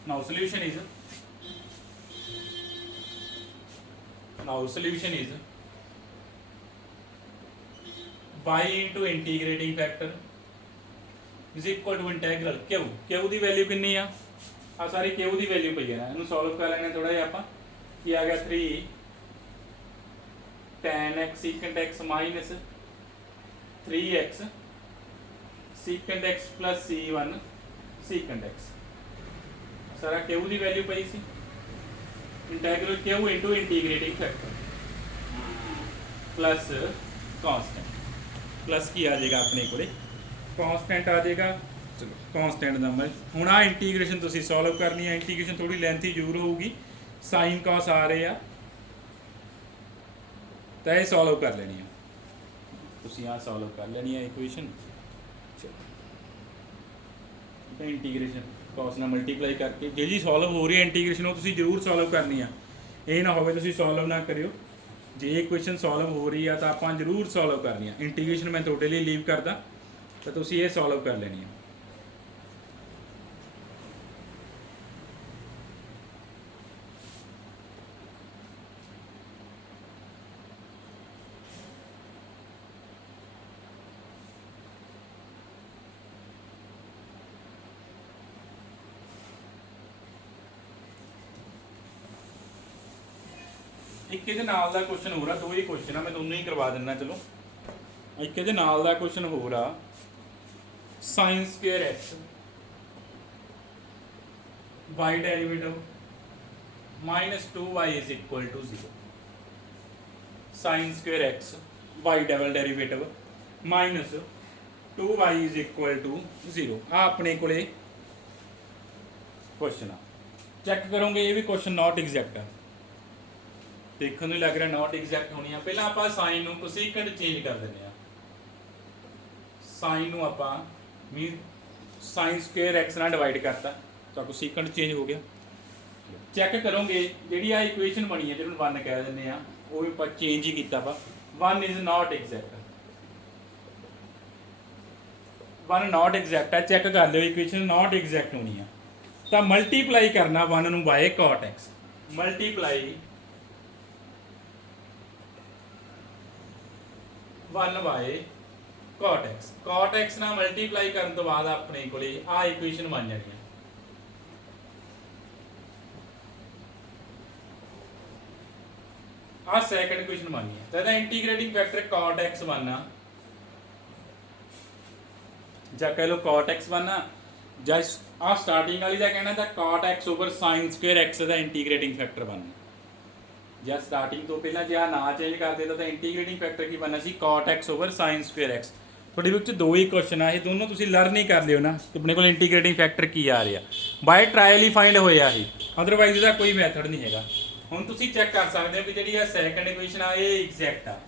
Now solution is y into integrating factor is equal to integral Q, Q की वैल्यू कितनी आ सारी क्यू की वैल्यू पई है ना, इनू सॉल्व कर लेने थोड़ा जिहा आपां, कि आ गया 3 tan x secant x minus 3x secant x plus c1 secant x, सारा क्यू की वैल्यू पई सी, integral Q into integrating factor plus constant, plus की आ जाएगा अपने को कांस्टेंट आ जाएगा। चलो कांस्टेंट का मैं हुण आ इंटीग्रेशन तुसीं सॉल्व करनी है, इंटीग्रेशन थोड़ी लेंथी जरूर होगी, साइन कॉस आ रहे आ तो ये सॉल्व कर लेनी है, तुसीं आ सॉल्व कर लेनी है इक्वेशन। इंटीग्रेशन कॉस ना मल्टीप्लाई करके जी जी सॉल्व हो रही है इंटीग्रेशन वो तुसीं जरूर सॉल्व करनी है, ये ना होवे तुसीं सॉल्व ना करियो, जे इक्वेशन सॉल्व हो रही है तो आप जरूर सॉल्व करनी है। इंटीग्रेशन मैं थोड़े लिए लीव करदा तो तुसीं ये सॉल्व कर लेनी है। एक ਇਹਦੇ ਨਾਲ ਦਾ क्वेश्चन हो रहा, दो ही क्वेश्चन है मैं दोनों ही करवा देना। चलो एक ਇਹਦੇ ਨਾਲ ਦਾ क्वेश्चन हो रहा sin square x y derivative minus 2y is equal to 0, sin square x y double derivative minus 2y is equal to 0 आ अपने को क्वेश्चन आ चेक करोगे, ये भी क्वेश्चन नॉट एग्जैक्ट है, देखने में लग रहा नॉट एग्जैक्ट होनी है। पहला आप साइन को सीकेंड चेंज कर देने, साइन आप मीन साइन स्क्वेयर एक्स ਨਾਲ ਡਿਵਾਈਡ ਕਰਤਾ ਤਾਂ ਕੋਸੀਕੈਂਟ ਚੇਂਜ ਹੋ ਗਿਆ। ਚੈੱਕ ਕਰੋਗੇ ਜਿਹੜੀ ਆ ਇਕੁਏਸ਼ਨ ਬਣੀ ਹੈ ਜਿਹਨੂੰ 1 ਕਹਿ ਦਿੰਦੇ ਆ ਉਹ ਵੀ ਆਪਾਂ ਚੇਂਜ ਹੀ ਕੀਤਾ ਵਾ। 1 is not exact, 1 not exact ਹੈ। ਚੈੱਕ ਕਰ ਲਿਓ ਇਕੁਏਸ਼ਨ ਨਾਟ ਐਗਜ਼ੈਕਟ ਹੋਣੀ ਆ ਤਾਂ ਮਲਟੀਪਲਾਈ ਕਰਨਾ 1 ਨੂੰ by cot x, multiply 1 by cot x, cot x ਨਾਲ ਮਲਟੀਪਲਾਈ ਕਰਨ ਤੋਂ ਬਾਅਦ ਆਪਣੇ ਕੋਲੇ ਆ ਇਕੁਏਸ਼ਨ ਬਣ ਜਾਣੀ ਹੈ। ਆ ਸੈਕੰਡ ਇਕੁਏਸ਼ਨ ਬਣਨੀ ਹੈ ਤਾਂ ਇਹਦਾ ਇੰਟੀਗ੍ਰੇਟਿੰਗ ਫੈਕਟਰ cot x ਬਣਨਾ ਜਾਂ ਕਹ ਲਓ cot x ਬਣਨਾ ਜਾਂ ਆ ਸਟਾਰਟਿੰਗ ਵਾਲੀ ਦਾ ਕਹਿਣਾ ਤਾਂ cot x over sin square x ਦਾ ਇੰਟੀਗ੍ਰੇਟਿੰਗ ਫੈਕਟਰ ਬਣਨਾ। ਜਾਂ ਸਟਾਰਟਿੰਗ ਤੋਂ ਪਹਿਲਾਂ ਜੇ ਆ ਨਾ ਚੇਂਜ ਕਰ ਦੇਤਾ ਤਾਂ ਇੰਟੀਗ੍ਰੇਟਿੰਗ ਫੈਕਟਰ ਕੀ ਬਣਨਾ ਸੀ cot x over sin square x। ਤੁਹਾਡੇ ਵਿੱਚ ਦੋ ਹੀ ਕੁਐਸਚਨ ਆ, ਇਹ ਦੋਨੋਂ ਤੁਸੀਂ ਲਰਨ ਹੀ ਕਰ ਲਿਓ ਨਾ ਕਿ ਆਪਣੇ ਕੋਲ ਇੰਟੀਗ੍ਰੇਟਿੰਗ ਫੈਕਟਰ ਕੀ ਆ ਰਿਹਾ। ਬਾਈ ਟਰਾਇਲ ਹੀ ਫਾਈਂਡ ਹੋਇਆ ਇਹ, ਅਦਰਵਾਈਜ਼ ਇਹਦਾ ਕੋਈ ਮੈਥਡ ਨਹੀਂ ਹੈਗਾ। ਹੁਣ ਤੁਸੀਂ ਚੈੱਕ ਕਰ ਸਕਦੇ ਹੋ ਕਿ ਜਿਹੜੀ ਆ ਸੈਕੰਡ ਇਕੁਏਸ਼ਨ ਆ ਇਹ ਐਗਜ਼ੈਕਟ ਆ।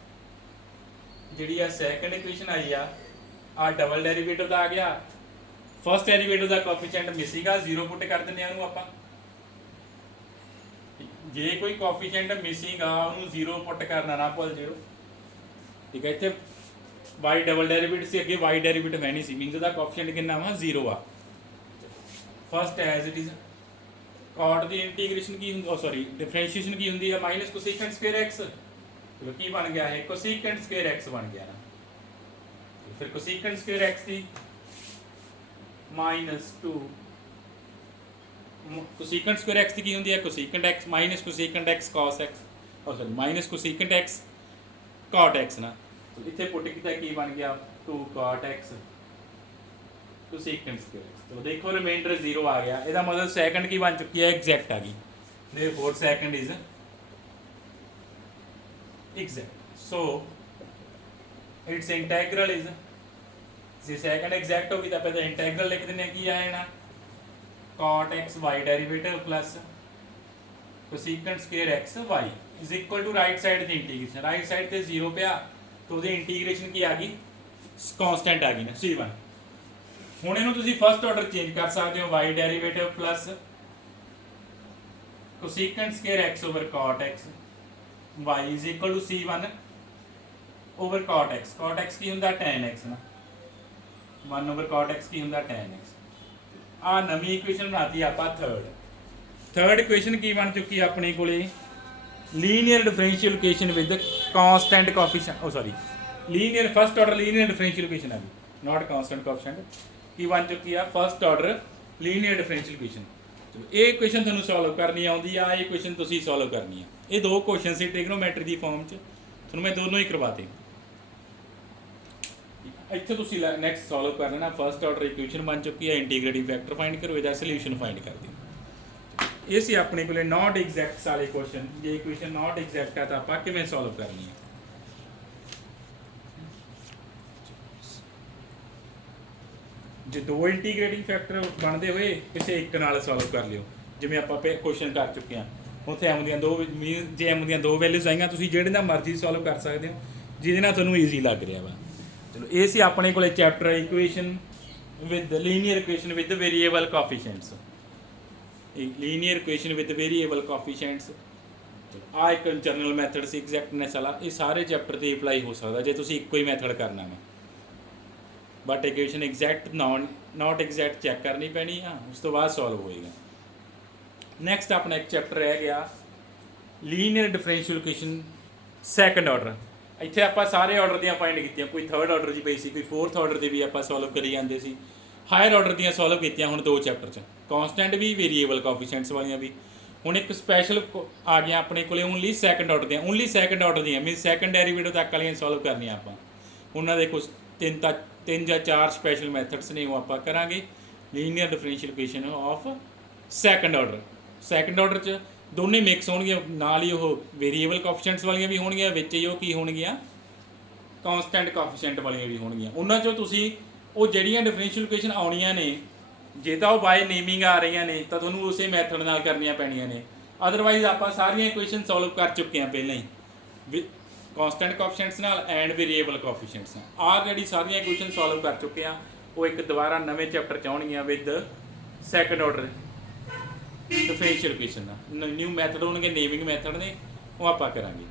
ਜਿਹੜੀ ਆ ਸੈਕੰਡ ਇਕੁਏਸ਼ਨ ਆਈ ਆ ਡਬਲ ਡੈਰੀਵੇਟਿਵ ਦਾ ਆ ਗਿਆ, ਫਸਟ ਡੈਰੀਵੇਟਿਵ ਦਾ ਕੋਐਫੀਸ਼ੀਐਂਟ ਮਿਸਿੰਗ ਆ, 0 ਪੁੱਟ ਕਰ ਦਿੰਦੇ ਆ ਉਹਨੂੰ ਆਪਾਂ। ਜੇ ਕੋਈ ਕੋਐਫੀਸ਼ੀਐਂਟ ਮਿਸਿੰਗ ਆ ਉਹਨੂੰ 0 ਪੁੱਟ ਕਰਨਾ ਨਾ ਭੁੱਲ ਜਿਓ, ਠੀਕ ਹੈ। ਇੱਥੇ y ਡਬਲ ਡੈਰੀਵੇਟਿਵ ਸੀ, ਅੱਗੇ y ਡੈਰੀਵੇਟਿਵ ਹੈ ਨਹੀਂ ਸੀ, ਮੀਨਸ ਦਾ ਕੋਐਫੀਸ਼ੀਐਂਟ ਕਿੰਨਾ ਵਾ 0 ਆ। First as it is cot the integration ਕੀ ਹੁੰਦੀ, ਸੌਰੀ ਡਿਫਰੈਂਸ਼ੀਏਸ਼ਨ ਕੀ ਹੁੰਦੀ ਹੈ ਮਾਈਨਸ ਕੋਸੀਕੈਂਟ ਸਕੁਅਰ x। ਚਲੋ ਕੀ ਬਣ ਗਿਆ ਇਹ ਕੋਸੀਕੈਂਟ ਸਕੁਅਰ x ਬਣ ਗਿਆ ਨਾ। ਫਿਰ ਕੋਸੀਕੈਂਟ ਸਕੁਅਰ x ਦੀ -2 ਕੋਸੀਕੈਂਟ ਸਕੁਅਰ x ਦੀ ਕੀ ਹੁੰਦੀ ਹੈ cosecant x minus cosecant x cos x, sorry minus cosecant x cot x ਨਾ। ਇੱਥੇ ਪੁੱਟ ਕੀਤਾ ਕੀ ਬਣ ਗਿਆ 2 cot x ਕੋਸੀਕੈਂਟ ਸਕੁਅਰ x। तो देखो रिमाइंडर 0 आ गया, ਇਹਦਾ ਮਤਲਬ ਸੈਕੰਡ ਕੀ ਬਣ ਚੁੱਕੀ ਹੈ ਐਗਜ਼ੈਕਟ ਆ ਗਈ। Therefore second is exact, so it's integral is, ਜੇ ਸੈਕੰਡ ਐਗਜ਼ੈਕਟ ਹੋ ਗਈ ਤਾਂ ਆਪਾਂ ਇਹਦਾ ਇੰਟੀਗਰਲ ਲਿਖ ਦਿੰਦੇ ਆ ਕੀ ਆ ਜਾਣਾ cot x y derivative plus cosecant square x y is equal to right side ਦੀ ਇੰਟੀਗ੍ਰੇਸ਼ਨ। ਰਾਈਟ ਸਾਈਡ ਤੇ 0 ਪਿਆ ਤਾਂ ਉਹਦੀ ਇੰਟੀਗ੍ਰੇਸ਼ਨ ਕੀ ਆ ਗਈ ਕਾਂਸਟੈਂਟ ਆ ਗਈ ਨਾ c1। ਹੁਣ ਇਹਨੂੰ ਤੁਸੀਂ ਫਸਟ ਆਰਡਰ ਚੇਂਜ ਕਰ ਸਕਦੇ ਹੋ y derivative plus cosecant square x over cot x y is equal to c1 over cot x। cot x ਕੀ ਹੁੰਦਾ tan x ਨਾ, 1 ਓਵਰ cot x ਕੀ ਹੁੰਦਾ tan x। ਆ ਨਵੀਂ ਇਕੁਏਸ਼ਨ ਬਣਾਤੀ ਆਪਾਂ ਥਰਡ ਇਕੁਏਸ਼ਨ ਕੀ ਬਣ ਚੁੱਕੀ ਆਪਣੇ ਕੋਲੇ linear differential equation with constant coefficient, sorry linear first order linear differential equation ਆ ਗਈ, ਨਾਟ ਕਾਂਸਟੈਂਟ ਕੋਐਫੀਸ਼ੀਐਂਟ। ਕੀ ਬਣ ਚੁੱਕੀ ਆ first order linear differential equation. ਚਲੋ ਇਹ ਇਕੁਏਸ਼ਨ ਤੁਹਾਨੂੰ ਸੋਲਵ ਕਰਨੀ ਆਉਂਦੀ ਆ, ਇਹ ਇਕੁਏਸ਼ਨ ਤੁਸੀਂ ਸੋਲਵ ਕਰਨੀ ਆ। ਇਹ ਦੋ ਕੁਐਸਚਨ ਸੀ ਟ੍ਰਿਗਨੋਮੈਟਰੀ ਦੀ ਫਾਰਮ 'ਚ, ਤੁਹਾਨੂੰ ਮੈਂ ਦੋਨੋਂ ਹੀ ਕਰਵਾਤੇ। ਇੱਥੇ ਤੁਸੀਂ ਨੈਕਸਟ ਸੋਲਵ ਕਰ ਲੈਣਾ। ਫਸਟ ਆਰਡਰ ਇਕੁਏਸ਼ਨ ਬਣ ਚੁੱਕੀ ਹੈ, ਇੰਟੀਗ੍ਰੇਟਿੰਗ ਫੈਕਟਰ ਫਾਈਂਡ ਕਰੋ, ਇਹਦਾ ਸੋਲੂਸ਼ਨ ਫਾਈਂਡ ਕਰ ਦਿਓ। ਇਹ ਸੀ ਆਪਣੇ ਕੋਲੇ ਨਾਟ ਐਗਜ਼ੈਕਟ ਵਾਲੇ ਕੁਐਸਚਨ। ਜੇ ਇਕੁਏਸ਼ਨ ਨਾਟ ਐਗਜ਼ੈਕਟ ਹੈ ਤਾਂ ਆਪਾਂ ਕਿਵੇਂ ਸੋਲਵ ਕਰਨੀ ਹੈ। ਜੇ ਦੋ ਇੰਟੀਗ੍ਰੇਟਿੰਗ ਫੈਕਟਰ ਬਣਦੇ ਹੋਏ ਕਿਸੇ ਇੱਕ ਨਾਲ ਸੋਲਵ ਕਰ ਲਿਓ, ਜਿਵੇਂ ਆਪਾਂ ਕੁਐਸਚਨ ਕਰ ਚੁੱਕੇ ਹਾਂ। ਉੱਥੇ ਐਮ ਦੀਆਂ ਦੋ, ਜੇ ਐਮ ਦੀਆਂ ਦੋ ਵੈਲਿਊਜ਼ ਆਈਆਂ ਤੁਸੀਂ ਜਿਹੜੇ ਨਾਲ ਮਰਜ਼ੀ ਸੋਲਵ ਕਰ ਸਕਦੇ ਹੋ, ਜਿਹਦੇ ਨਾਲ ਤੁਹਾਨੂੰ ਈਜ਼ੀ ਲੱਗ ਰਿਹਾ ਵਾ। ਚਲੋ ਇਹ ਸੀ ਆਪਣੇ ਕੋਲੇ chapter equation with linear equation with variable coefficients. Linear equation with variable coefficients ਆ ਇੱਕ ਜਨਰਲ ਮੈਥਡ ਸੀ ਐਗਜ਼ੈਕਟਨੈਸ ਵਾਲਾ। ਇਹ ਸਾਰੇ ਚੈਪਟਰ ਤੇ ਅਪਲਾਈ ਹੋ ਸਕਦਾ ਜੇ ਤੁਸੀਂ ਇੱਕੋ ਹੀ ਮੈਥਡ ਕਰਨਾ ਵਾ। But equation exact not exact check ਕਰਨੀ ਪੈਣੀ ਆ, ਉਸ ਤੋਂ ਬਾਅਦ ਸੋਲਵ ਹੋਏਗਾ। ਨੈਕਸਟ ਆਪਣਾ ਇੱਕ ਚੈਪਟਰ ਰਹਿ ਗਿਆ linear differential equation second order. ਇੱਥੇ ਆਪਾਂ ਸਾਰੇ ਆਰਡਰ ਦੀਆਂ ਫਾਈਂਡ ਕੀਤੀਆਂ, ਕੋਈ ਥਰਡ ਆਰਡਰ ਦੀ ਪਈ ਸੀ, ਕੋਈ ਫੋਰਥ ਆਰਡਰ ਦੀ ਵੀ ਆਪਾਂ ਸੋਲਵ ਕਰੀ ਜਾਂਦੇ ਸੀ। ਹਾਇਰ ਆਰਡਰ ਦੀਆਂ ਸੋਲਵ ਕੀਤੀਆਂ ਹੁਣ ਦੋ ਚੈਪਟਰ 'ਚ, ਕਾਂਸਟੈਂਟ ਵੀ ਵੇਰੀਏਬਲ ਕੋਐਫੀਸ਼ੀਐਂਟਸ ਵਾਲੀਆਂ ਵੀ। ਹੁਣ ਇੱਕ ਸਪੈਸ਼ਲ ਆ ਗਿਆ ਆਪਣੇ ਕੋਲੇ ਓਨਲੀ ਸੈਕੰਡ ਆਰਡਰ ਦੀਆਂ, ਓਨਲੀ ਸੈਕੰਡ ਆਰਡਰ ਦੀਆਂ ਮੀਨਸ ਸੈਕੰਡ ਡੈਰੀਵੇਟਿਵ ਤੱਕ ਵਾਲੀਆਂ ਸੋਲਵ ਕਰਨੀਆਂ ਆਪਾਂ। ਉਹਨਾਂ ਦੇ ਕੁਛ ਤਿੰਨ ਜਾਂ ਚਾਰ ਸਪੈਸ਼ਲ ਮੈਥਡਸ ਨੇ, ਉਹ ਆਪਾਂ ਕਰਾਂਗੇ। Linear differential equation of second order. Second order 'ਚ ਦੋਨੇ ਮਿਕਸ ਹੋਣਗੀਆਂ, ਨਾਲ ਹੀ ਉਹ ਵੇਰੀਏਬਲ ਕੋਐਫੀਸ਼ੀਐਂਟਸ ਵਾਲੀਆਂ ਵੀ ਹੋਣਗੀਆਂ, ਵਿੱਚ ਹੀ ਉਹ ਕੀ ਹੋਣਗੀਆਂ ਕਾਂਸਟੈਂਟ ਕੋਐਫੀਸ਼ੀਐਂਟ ਵਾਲੀਆਂ ਵੀ ਹੋਣਗੀਆਂ। ਉਹਨਾਂ 'ਚੋਂ ਤੁਸੀਂ ਉਹ ਜਿਹੜੀਆਂ ਡਿਫਰੈਂਸ਼ੀਅਲ ਇਕੁਏਸ਼ਨ ਆਉਣੀਆਂ ਨੇ, ਜੇ ਤਾਂ ਉਹ ਬਾਏ ਨੇਮਿੰਗ ਆ ਰਹੀਆਂ ਨੇ ਤਾਂ ਤੁਹਾਨੂੰ ਉਸੇ ਮੈਥਡ ਨਾਲ ਕਰਨੀਆਂ ਪੈਣੀਆਂ ਨੇ। ਅਦਰਵਾਈਜ਼ ਆਪਾਂ ਸਾਰੀਆਂ ਇਕੁਏਸ਼ਨ ਸੋਲਵ ਕਰ ਚੁੱਕੇ ਹਾਂ ਪਹਿਲਾਂ ਹੀ ਕਾਂਸਟੈਂਟ ਕੋਐਫੀਸ਼ੀਐਂਟਸ ਨਾਲ ਐਂਡ ਵੇਰੀਏਬਲ ਕੋਐਫੀਸ਼ੀਐਂਟਸ ਨਾਲ। ਆਲਰੇਡੀ ਸਾਰੀਆਂ ਇਕੁਏਸ਼ਨ ਸੋਲਵ ਕਰ ਚੁੱਕੇ ਹਾਂ। ਉਹ ਇੱਕ ਦੁਬਾਰਾ ਨਵੇਂ ਚੈਪਟਰ 'ਚ ਆਉਣਗੀਆਂ with second order differential equation the new method ਹੋਣਗੇ, ਨੇਮਿੰਗ ਮੈਥਡ ਨੇ, ਉਹ ਆਪਾਂ ਕਰਾਂਗੇ।